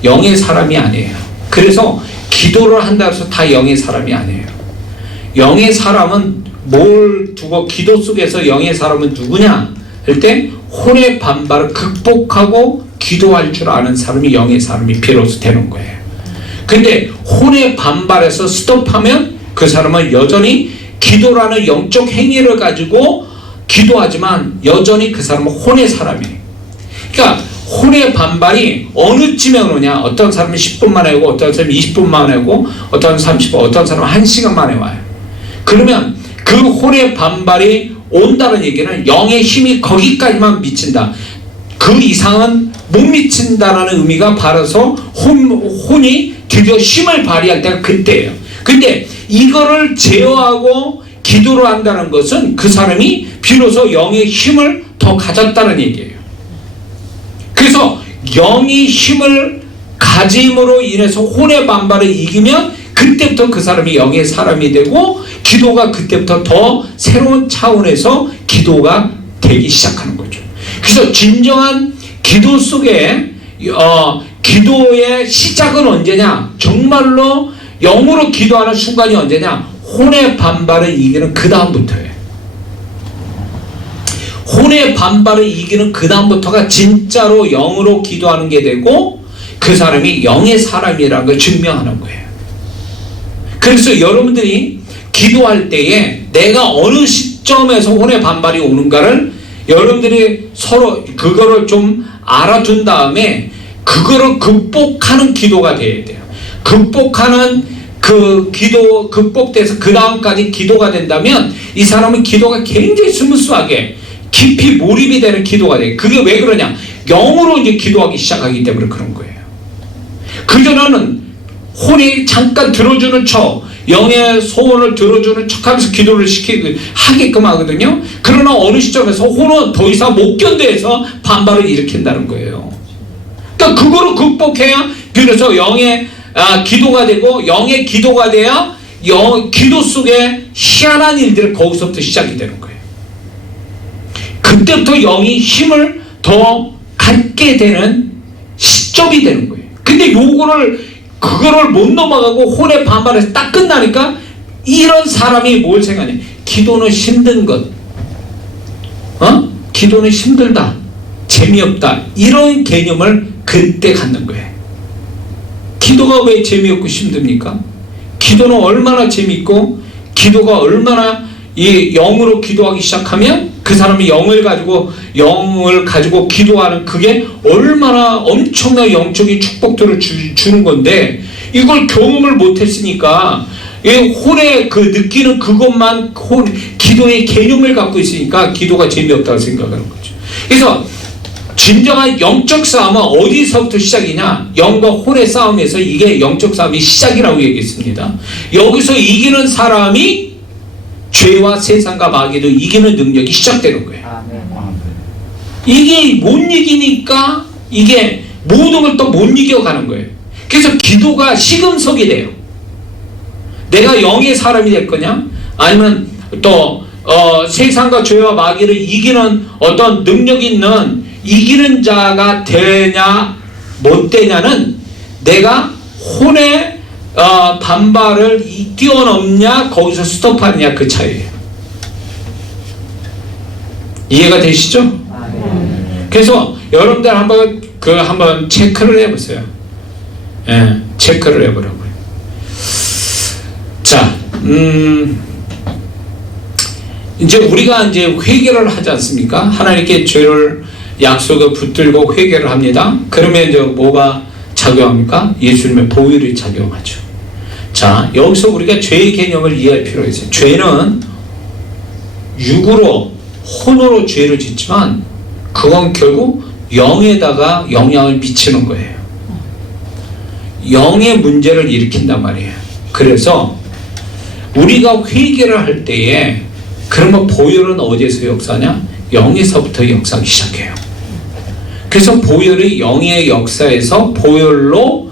영의 사람이 아니에요. 그래서 기도를 한다 해서 다 영의 사람이 아니에요. 영의 사람은 뭘 두고, 기도 속에서 영의 사람은 누구냐 할 때 혼의 반발을 극복하고 기도할 줄 아는 사람이 영의 사람이 비로소 되는 거예요. 근데 혼의 반발에서 스톱하면 그 사람은 여전히 기도라는 영적 행위를 가지고 기도하지만 여전히 그 사람은 혼의 사람이에요. 그러니까 혼의 반발이 어느 쯤에 오느냐, 어떤 사람은 10분 만에 오고, 어떤 사람은 20분 만에 오고, 어떤 사람은 30분, 어떤 사람은 1시간 만에 와요. 그러면 그 혼의 반발이 온다는 얘기는 영의 힘이 거기까지만 미친다. 그 이상은 못 미친다라는 의미가 바라서 혼이 드디어 힘을 발휘할 때가 그때예요. 근데 이거를 제어하고 기도를 한다는 것은 그 사람이 비로소 영의 힘을 더 가졌다는 얘기예요. 그래서 영의 힘을 가짐으로 인해서 혼의 반발을 이기면 그때부터 그 사람이 영의 사람이 되고, 기도가 그때부터 더 새로운 차원에서 기도가 되기 시작하는 거죠. 그래서 진정한 기도 속에 기도의 시작은 언제냐, 정말로 영으로 기도하는 순간이 언제냐, 혼의 반발을 이기는 그 다음부터예요. 혼의 반발을 이기는 그 다음부터가 진짜로 영으로 기도하는 게 되고 그 사람이 영의 사람이라는 걸 증명하는 거예요. 그래서 여러분들이 기도할 때에 내가 어느 시점에서 혼의 반발이 오는가를 여러분들이 서로 그거를 좀 알아둔 다음에 그거를 극복하는 기도가 돼야 돼요. 극복하는 그 기도, 극복돼서 그 다음까지 기도가 된다면 이 사람은 기도가 굉장히 스무스하게 깊이 몰입이 되는 기도가 돼요. 그게 왜 그러냐? 영으로 이제 기도하기 시작하기 때문에 그런 거예요. 그전에는 혼이 잠깐 들어주는 척, 영의 소원을 들어주는 척하면서 기도를 하게끔 하거든요. 그러나 어느 시점에서 혼은 더 이상 못 견뎌서 반발을 일으킨다는 거예요. 그러니까 그거를 극복해야 그래서 영의 기도가 되고 영의 기도가 돼야 기도 속에 희한한 일들이 거기서부터 시작이 되는 거예요. 그때부터 영이 힘을 더 갖게 되는 시점이 되는 거예요. 근데 그거를 못 넘어가고 혼의 반발에서 딱 끝나니까 이런 사람이 뭘 생각해? 기도는 힘든 것, 기도는 힘들다, 재미없다, 이런 개념을 그때 갖는 거예요. 기도가 왜 재미없고 힘듭니까? 기도는 얼마나 재미있고 기도가 얼마나 이 영으로 기도하기 시작하면 그 사람이 영을 가지고 기도하는 그게 얼마나 엄청난 영적인 축복들을 주는 건데 이걸 경험을 못했으니까 혼의 그 느끼는 그것만 기도의 개념을 갖고 있으니까 기도가 재미없다고 생각하는 거죠. 그래서 진정한 영적 싸움은 어디서부터 시작이냐? 영과 혼의 싸움에서 이게 영적 싸움이 시작이라고 얘기했습니다. 여기서 이기는 사람이 죄와 세상과 마귀도 이기는 능력이 시작되는 거예요. 이게 못 이기니까 이게 모든 걸 또 못 이겨가는 거예요. 그래서 기도가 시금석이 돼요. 내가 영의 사람이 될 거냐? 아니면 또 세상과 죄와 마귀를 이기는 어떤 능력 있는 이기는 자가 되냐 못 되냐는 내가 혼의 반발을 뛰어넘냐 거기서 스톱하느냐 그 차이예요. 이해가 되시죠? 그래서 여러분들 한번 체크를 해보세요. 체크를 해보라고요. 자, 이제 우리가 이제 회개를 하지 않습니까? 하나님께 죄를 약속을 붙들고 회개를 합니다. 그러면 이제 뭐가 작용합니까? 예수님의 보혈이 작용하죠. 자, 여기서 우리가 죄의 개념을 이해할 필요가 있어요. 죄는 육으로, 혼으로 죄를 짓지만 그건 결국 영에다가 영향을 미치는 거예요. 영의 문제를 일으킨단 말이에요. 그래서 우리가 회개를 할 때에 그러면 보혈은 어디에서 역사냐? 영에서부터 역사하기 시작해요. 그래서 보혈이 영의 역사에서 보혈로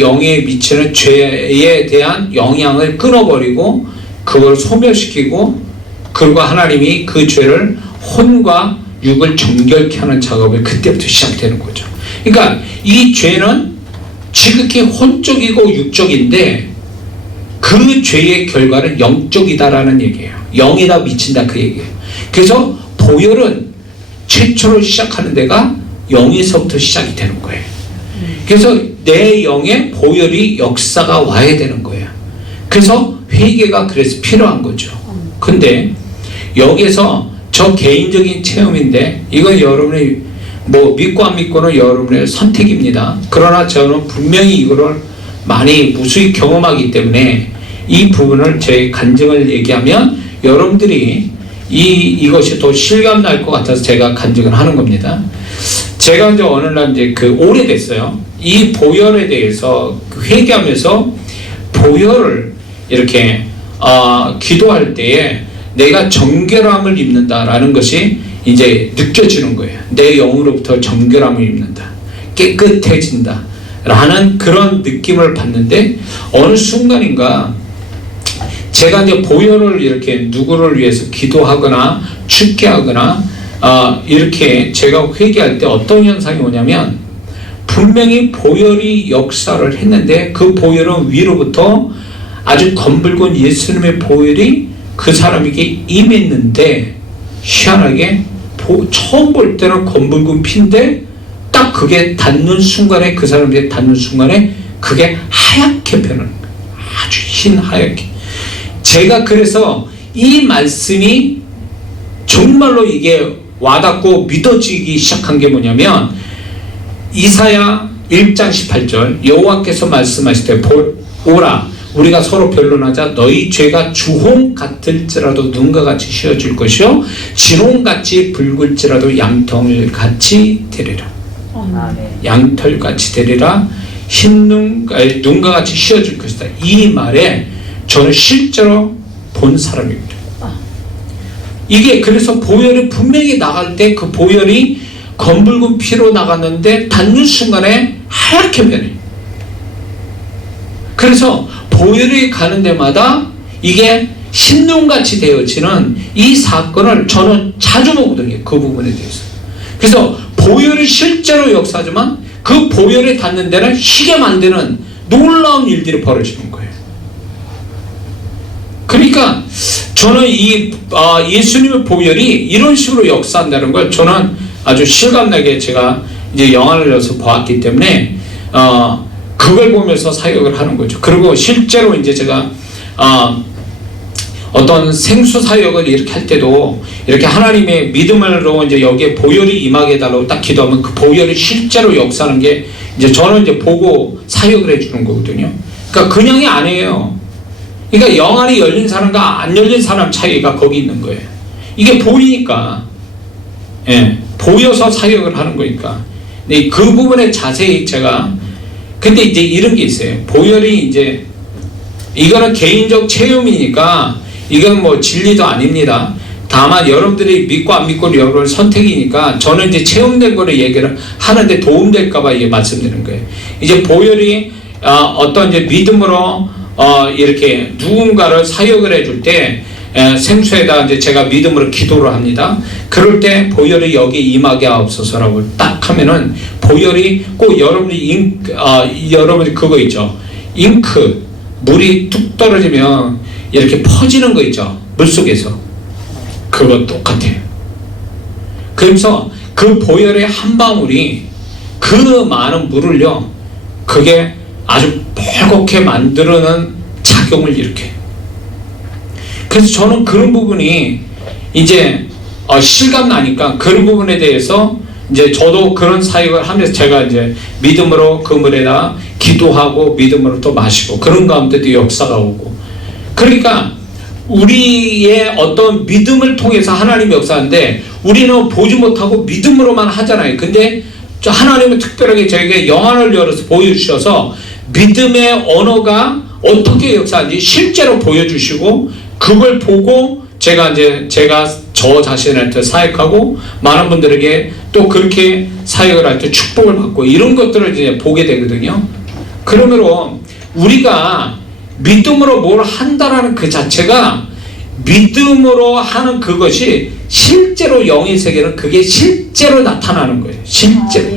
영에 미치는 죄에 대한 영향을 끊어버리고 그걸 소멸시키고 그리고 하나님이 그 죄를 혼과 육을 정결케 하는 작업이 그때부터 시작되는 거죠. 그러니까 이 죄는 지극히 혼적이고 육적인데 그 죄의 결과는 영적이다라는 얘기예요. 영에다 미친다 그 얘기예요. 그래서 보혈은 최초로 시작하는 데가 영에서부터 시작이 되는 거예요. 그래서 내 영에 보혈이 역사가 와야 되는 거예요. 그래서 회개가 그래서 필요한 거죠. 근데 여기서 저 개인적인 체험인데 이건 여러분이 뭐 믿고 안 믿고는 여러분의 선택입니다. 그러나 저는 분명히 이거를 많이 무수히 경험하기 때문에 이 부분을 제 간증을 얘기하면 여러분들이 이것이 더 실감 날 것 같아서 제가 간증을 하는 겁니다. 제가 이제 어느 날 이제 오래됐어요. 이 보혈에 대해서 회개하면서 보혈을 이렇게 기도할 때에 내가 정결함을 입는다라는 것이 이제 느껴지는 거예요. 내 영으로부터 정결함을 입는다. 깨끗해진다. 라는 그런 느낌을 받는데 어느 순간인가 제가 이제 보혈을 이렇게 누구를 위해서 기도하거나 춥게 하거나 이렇게 제가 회개할 때 어떤 현상이 오냐면 분명히 보혈이 역사를 했는데 그 보혈은 위로부터 아주 검붉은 예수님의 보혈이 그 사람에게 임했는데 희한하게 처음 볼 때는 검붉은 피인데 딱 그게 닿는 순간에, 그 사람들이 닿는 순간에 그게 하얗게 변하는 거예요. 아주 흰 하얗게. 제가 그래서 이 말씀이 정말로 이게 와닿고 믿어지기 시작한 게 뭐냐면, 이사야 1장 18절 여호와께서 말씀하실 때 오라 우리가 서로 변론하자. 너희 죄가 주홍 같을지라도 눈과 같이 씌어질 것이요 진홍같이 붉을지라도 양털 같이 되리라. 양털 같이 되리라. 눈과 같이 씌어질 것이다. 이 말에 저는 실제로 본 사람입니다. 이게 그래서 보혈이 분명히 나갈 때 그 보혈이 검붉은 피로 나갔는데 닿는 순간에 하얗게 변해요. 그래서 보혈이 가는 데마다 이게 신눈같이 되어지는 이 사건을 저는 자주 보거든요. 그 부분에 대해서. 그래서 보혈이 실제로 역사하지만 그 보혈이 닿는 데는 희게 만드는 놀라운 일들이 벌어지는 거예요. 그러니까 저는 이 예수님의 보혈이 이런 식으로 역사한다는 걸 저는 아주 실감나게 제가 이제 영화를 넣어서 보았기 때문에 그걸 보면서 사역을 하는 거죠. 그리고 실제로 이제 제가 어떤 생수 사역을 이렇게 할 때도 이렇게 하나님의 믿음으로 이제 여기에 보혈이 임하게 해달라고 딱 기도하면 그 보혈이 실제로 역사하는 게 이제 저는 이제 보고 사역을 해주는 거거든요. 그러니까 그냥이 아니에요. 그러니까 영안이 열린 사람과 안 열린 사람 차이가 거기 있는 거예요. 이게 보이니까, 예, 보여서 사역을 하는 거니까. 근데 그 부분에 자세히 제가, 근데 이제 이런 게 있어요. 보혈이 이제, 이거는 개인적 체험이니까, 이건 뭐 진리도 아닙니다. 다만 여러분들이 믿고 안 믿고 여러분 선택이니까 저는 이제 체험된 거를 얘기를 하는데 도움될까봐 이게 말씀드리는 거예요. 이제 보혈이 어떤 이제 믿음으로 이렇게 누군가를 사역을 해줄 때 생수에다 이제 제가 믿음으로 기도를 합니다. 그럴 때 보혈이 여기 임하게 하옵소서라고 딱 하면은 보혈이 꼭 여러분이 여러분이 그거 있죠. 잉크 물이 뚝 떨어지면 이렇게 퍼지는 거 있죠. 물속에서. 그거 똑같아요. 그래서 그 보혈의 한 방울이 그 많은 물을요, 그게 아주 뻘겋게 만드는 작용을 일으켜요. 그래서 저는 그런 부분이 이제 실감 나니까 그런 부분에 대해서 이제 저도 그런 사역을 하면서 제가 이제 믿음으로 그 물에다 기도하고 믿음으로 또 마시고 그런 가운데도 역사가 오고, 그러니까 우리의 어떤 믿음을 통해서 하나님이 역사하는데 우리는 보지 못하고 믿음으로만 하잖아요. 근데 하나님은 특별하게 저에게 영안을 열어서 보여주셔서 믿음의 언어가 어떻게 역사하는지 실제로 보여주시고, 그걸 보고 제가 저 자신한테 사역하고 많은 분들에게 또 그렇게 사역을 할 때 축복을 받고 이런 것들을 이제 보게 되거든요. 그러므로 우리가 믿음으로 뭘 한다라는 그 자체가, 믿음으로 하는 그것이 실제로 영의 세계는 그게 실제로 나타나는 거예요. 실제로.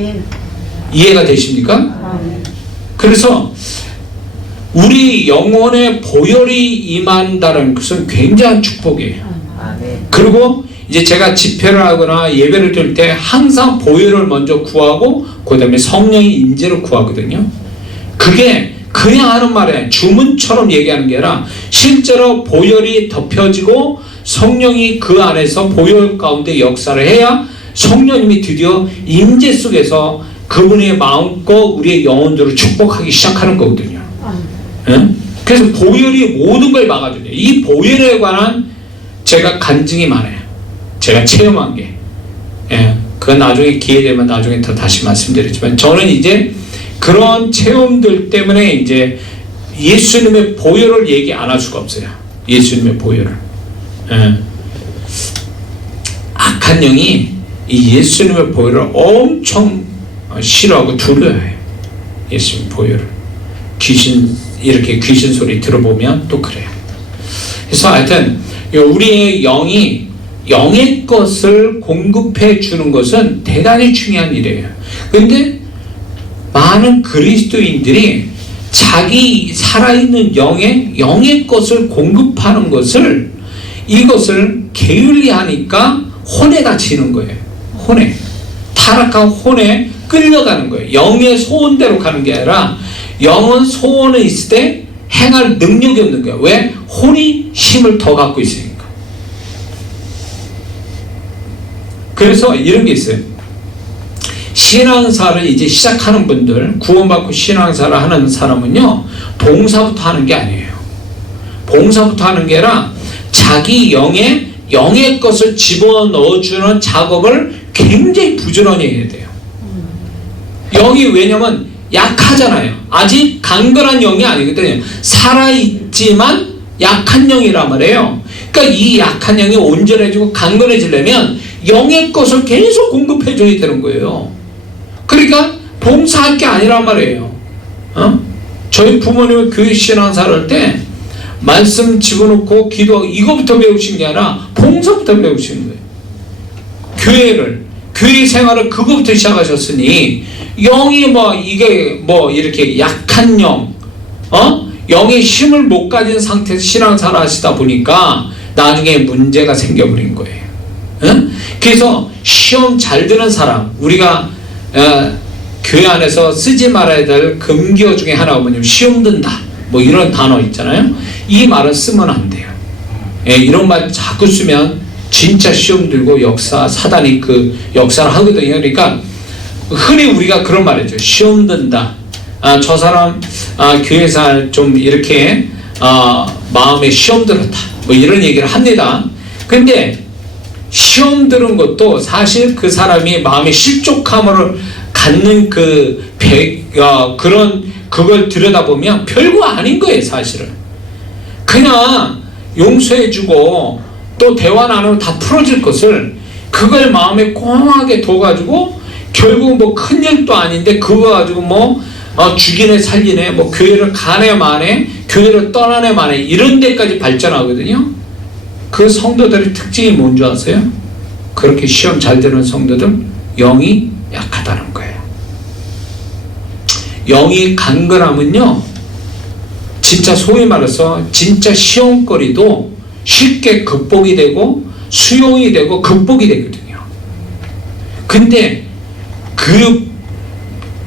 이해가 되십니까? 그래서 우리 영혼의 보혈이 임한다는 것은 굉장한 축복이에요. 그리고 이제 제가 집회를 하거나 예배를 드릴 때 항상 보혈을 먼저 구하고 그 다음에 성령의 임재를 구하거든요. 그게 그냥 하는 말에 주문처럼 얘기하는 게 아니라 실제로 보혈이 덮여지고 성령이 그 안에서 보혈 가운데 역사를 해야 성령님이 드디어 임재 속에서 그분의 마음껏 우리의 영혼들을 축복하기 시작하는 거거든요. 그래서 보혈이 모든 걸 막아줘요. 이 보혈에 관한 제가 간증이 많아요. 제가 체험한 게. 그건 나중에 기회 되면 나중에 더 다시 말씀드리지만, 저는 이제 그런 체험들 때문에 이제 예수님의 보혈을 얘기 안 할 수가 없어요. 예수님의 보혈을. 악한 영이 이 예수님의 보혈을 엄청 싫어하고 두려워해요. 예수님 보혈을. 이렇게 귀신 소리 들어보면 또 그래요. 그래서 하여튼 우리의 영의 것을 공급해 주는 것은 대단히 중요한 일이에요. 근데 많은 그리스도인들이 자기 살아있는 영의 것을 공급하는 것을, 이것을 게을리하니까 혼에 갇히는 거예요. 혼에. 타락한 혼에 끌려가는 거예요. 영의 소원대로 가는 게 아니라 영은 소원에 있을 때 행할 능력이 없는 거예요. 왜? 혼이 힘을 더 갖고 있으니까. 그래서 이런 게 있어요. 신앙사를 이제 시작하는 분들, 구원받고 신앙사를 하는 사람은요, 봉사부터 하는 게 아니에요. 봉사부터 하는 게 아니라 자기 영의 것을 집어넣어주는 작업을 굉장히 부지런히 해야 돼요. 영이 왜냐면 약하잖아요. 아직 강건한 영이 아니거든요. 살아있지만 약한 영이란 말이에요. 그러니까 이 약한 영이 온전해지고 강건해지려면 영의 것을 계속 공급해줘야 되는 거예요. 그러니까 봉사할 게 아니란 말이에요. 저희 부모님은 교회 신앙사를 할 때 말씀 집어넣고 기도하고 이거부터 배우신 게 아니라 봉사부터 배우시는 거예요. 교회 생활을 그거부터 시작하셨으니 영이 이게 이렇게 약한 영, 영의 힘을 못 가진 상태에서 신앙생활을 하시다 보니까 나중에 문제가 생겨버린 거예요. 그래서 시험 잘 드는 사람, 우리가 교회 안에서 쓰지 말아야 될 금기어 중에 하나가 뭐냐면 시험 든다, 이런 단어 있잖아요. 이 말은 쓰면 안 돼요. 이런 말 자꾸 쓰면 진짜 시험 들고 사단이 그 역사를 하거든요. 그러니까 흔히 우리가 그런 말이죠. 시험 든다. 저 사람 교회에서 좀 이렇게 마음에 시험 들었다. 이런 얘기를 합니다. 근데 시험 들은 것도 사실 그 사람이 마음에 실족함을 갖는 그걸 들여다보면 별거 아닌 거예요, 사실은. 그냥 용서해주고 또 대화 나누면 다 풀어질 것을 그걸 마음에 꽁하게 둬가지고 결국 큰 일도 아닌데 그거 가지고 죽이네 살리네 교회를 가네 마네 교회를 떠나네 마네 이런 데까지 발전하거든요. 그 성도들의 특징이 뭔지 아세요? 그렇게 시험 잘 되는 성도들 영이 약하다는 거예요. 영이 강건하면요, 진짜 소위 말해서 진짜 시험거리도 쉽게 극복이 되고 수용이 되고 극복이 되거든요. 근데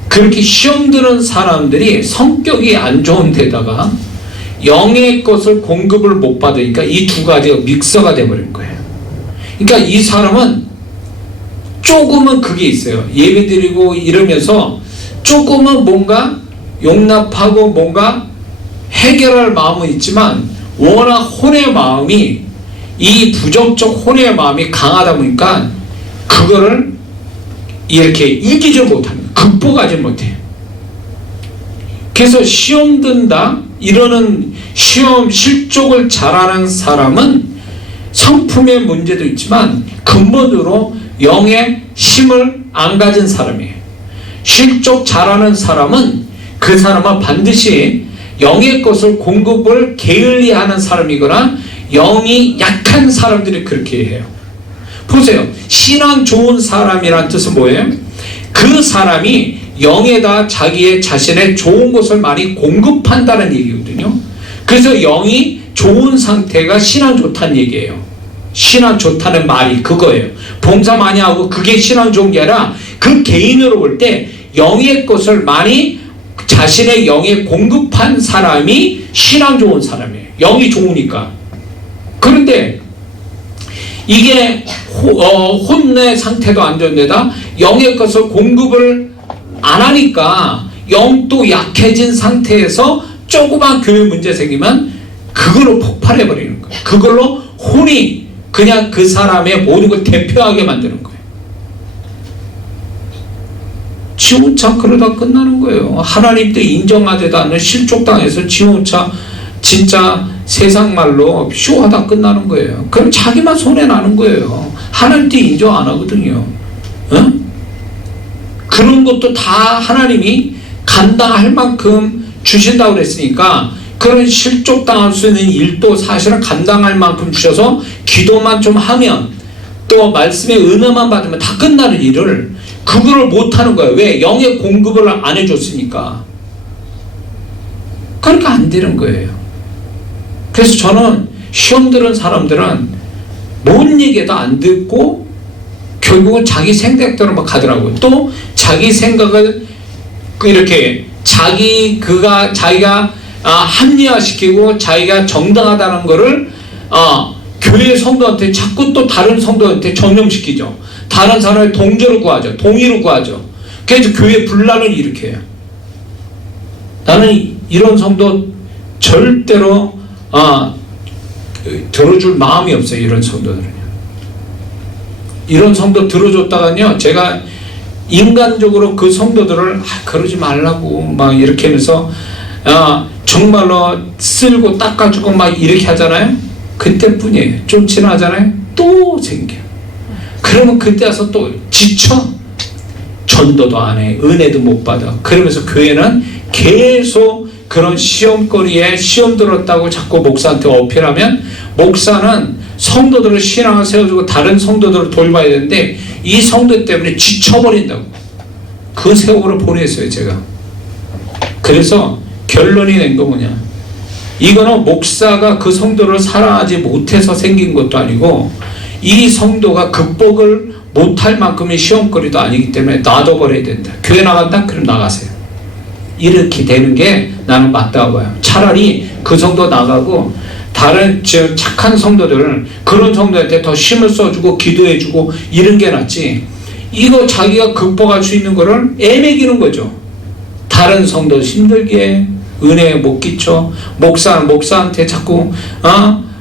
그렇게 시험 드는 사람들이 성격이 안 좋은 데다가 영의 것을 공급을 못 받으니까 이 두 가지가 믹서가 돼버린 거예요. 그러니까 이 사람은 조금은 그게 있어요. 예배드리고 이러면서 조금은 뭔가 용납하고 뭔가 해결할 마음은 있지만 워낙 혼의 마음이, 이 부정적 혼의 마음이 강하다 보니까 그거를 이렇게 이기지 못합니다. 극복하지 못해요. 그래서 시험 든다 이러는 시험 실족을 잘하는 사람은 성품의 문제도 있지만 근본으로 영의 힘을 안 가진 사람이에요. 실족 잘하는 사람은 그 사람은 반드시 영의 것을 공급을 게을리하는 사람이거나 영이 약한 사람들이 그렇게 해요. 보세요. 신앙 좋은 사람이란 뜻은 뭐예요? 그 사람이 영에다 자신의 좋은 것을 많이 공급한다는 얘기거든요. 그래서 영이 좋은 상태가 신앙 좋다는 얘기예요. 신앙 좋다는 말이 그거예요. 봉사 많이 하고 그게 신앙 좋은 게 아니라 그 개인으로 볼 때 영의 것을 많이 자신의 영에 공급한 사람이 신앙 좋은 사람이에요. 영이 좋으니까. 그런데 이게 혼내 상태도 안 좋은 데다 영의 것을 공급을 안 하니까 영도 약해진 상태에서 조그만 교회 문제 생기면 그걸로 폭발해 버리는 거예요. 그걸로 혼이 그냥 그 사람의 모든 걸 대표하게 만드는 거예요. 지원차 그러다 끝나는 거예요. 하나님도 인정하지도 않는 실족당해서 지원차 진짜 세상 말로 쇼하다 끝나는 거예요. 그럼 자기만 손해나는 거예요. 하나님도 인정 안 하거든요. 응? 그런 것도 다 하나님이 감당할 만큼 주신다고 그랬으니까 그런 실족당할 수 있는 일도 사실은 감당할 만큼 주셔서 기도만 좀 하면 또 말씀의 은혜만 받으면 다 끝나는 일을 그거를 못하는 거예요. 왜? 영의 공급을 안 해줬으니까. 그러니까 안 되는 거예요. 그래서 저는 시험 들은 사람들은 뭔 얘기도 안 듣고 결국은 자기 생각대로 막 가더라고요. 또 자기 생각을 이렇게 자기가 합리화시키고 자기가 정당하다는 거를 교회 성도한테 자꾸 또 다른 성도한테 전염시키죠. 다른 사람을 동조로 구하죠. 동의로 구하죠. 그래서 교회 분란을 일으켜요. 나는 이런 성도 절대로 들어줄 마음이 없어요. 이런 성도들은요. 이런 성도 들어줬다가요, 제가 인간적으로 그 성도들을 그러지 말라고 막 이렇게 하면서 정말로 쓸고 닦아주고 막 이렇게 하잖아요. 그때뿐이에요. 좀 지나잖아요. 또 생겨. 그러면 그때 와서 또 지쳐. 전도도 안 해. 은혜도 못 받아. 그러면서 교회는 계속 그런 시험거리에 시험 들었다고 자꾸 목사한테 어필하면 목사는 성도들을 신앙을 세워주고 다른 성도들을 돌봐야 되는데 이 성도 때문에 지쳐버린다고. 그 세월을 보냈어요, 제가. 그래서 결론이 낸 거 뭐냐. 이거는 목사가 그 성도를 사랑하지 못해서 생긴 것도 아니고 이 성도가 극복을 못할 만큼의 시험거리도 아니기 때문에 놔둬버려야 된다. 교회 나간다? 그럼 나가세요. 이렇게 되는 게 나는 맞다고 봐요. 차라리 그 성도 나가고 다른 착한 성도들, 그런 성도한테 더 힘을 써주고 기도해주고 이런 게 낫지. 이거 자기가 극복할 수 있는 거를 애매기는 거죠. 다른 성도 힘들게 은혜에 못 끼쳐. 목사한테 자꾸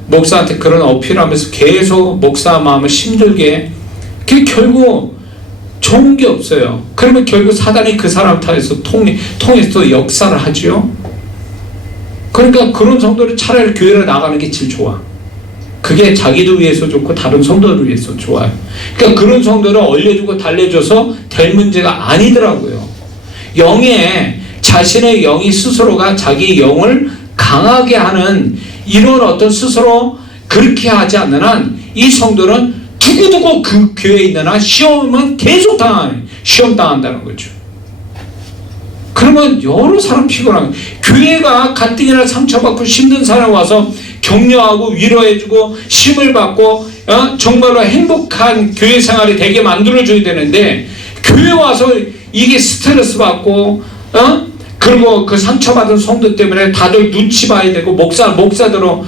목사한테 그런 어필하면서 계속 목사 마음을 힘들게. 그게 결국 좋은 게 없어요. 그러면 결국 사단이 그 사람 탓에서 통해서 역사를 하지요. 그러니까 그런 성도를 차라리 교회를 나가는 게 제일 좋아. 그게 자기도 위해서 좋고 다른 성도를 위해서 좋아요. 그러니까 그런 성도를 얼려주고 달래줘서 될 문제가 아니더라고요. 자신의 영이 스스로가 자기 영을 강하게 하는 이런 어떤 스스로 그렇게 하지 않는 한 이 성도는 두고두고 그 교회에 있는 한 시험은 계속 시험 당한다는 거죠. 그러면 여러 사람 피곤하고 교회가 가뜩이나 상처받고 힘든 사람 와서 격려하고 위로해주고 힘을 받고 정말로 행복한 교회 생활이 되게 만들어줘야 되는데 교회 와서 이게 스트레스 받고 그리고 그 상처받은 성도 때문에 다들 눈치 봐야 되고 목사대로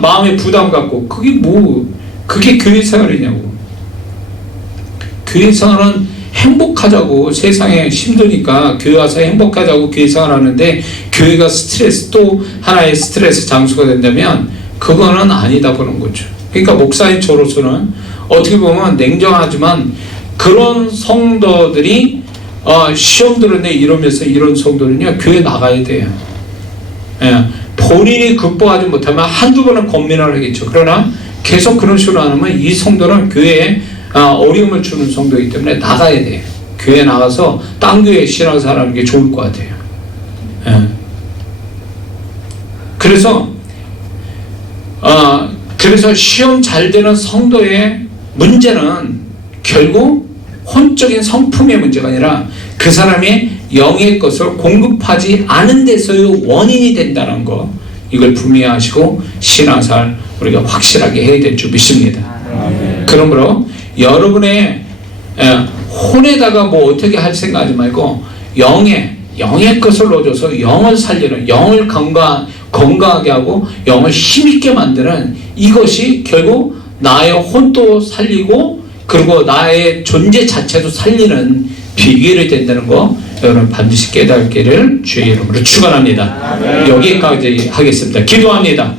마음에 부담 갖고 그게 교회 생활이냐고. 교회 생활은 행복하자고. 세상에 힘드니까 교회 와서 행복하자고 교회 생활 하는데 교회가 또 하나의 스트레스 장소가 된다면 그거는 아니다 보는 거죠. 그러니까 목사인 저로서는 어떻게 보면 냉정하지만 그런 성도들이 시험 들었네 이러면서 이런 성도는요 교회 나가야 돼요. 본인이 극복하지 못하면 한두 번은 고민을 하겠죠. 그러나 계속 그런 식으로 안 하면 이 성도는 교회에 어려움을 주는 성도이기 때문에 나가야 돼요. 교회 나가서 딴 교회 신앙생활 하는 게 좋을 것 같아요. 그래서 시험 잘 되는 성도의 문제는 결국 혼적인 성품의 문제가 아니라 그 사람의 영의 것을 공급하지 않은 데서의 원인이 된다는 거, 이걸 분명하시고 신앙생활 우리가 확실하게 해야 될 줄 믿습니다. 그러므로 여러분의 혼에다가 뭐 어떻게 할 생각하지 말고 영의 것을 넣어줘서 영을 살리는, 영을 건강하게 하고 영을 힘있게 만드는, 이것이 결국 나의 혼도 살리고 그리고 나의 존재 자체도 살리는 비결이 된다는 거 여러분 반드시 깨닫기를 주의 이름으로 축원합니다. 여기까지 하겠습니다. 기도합니다.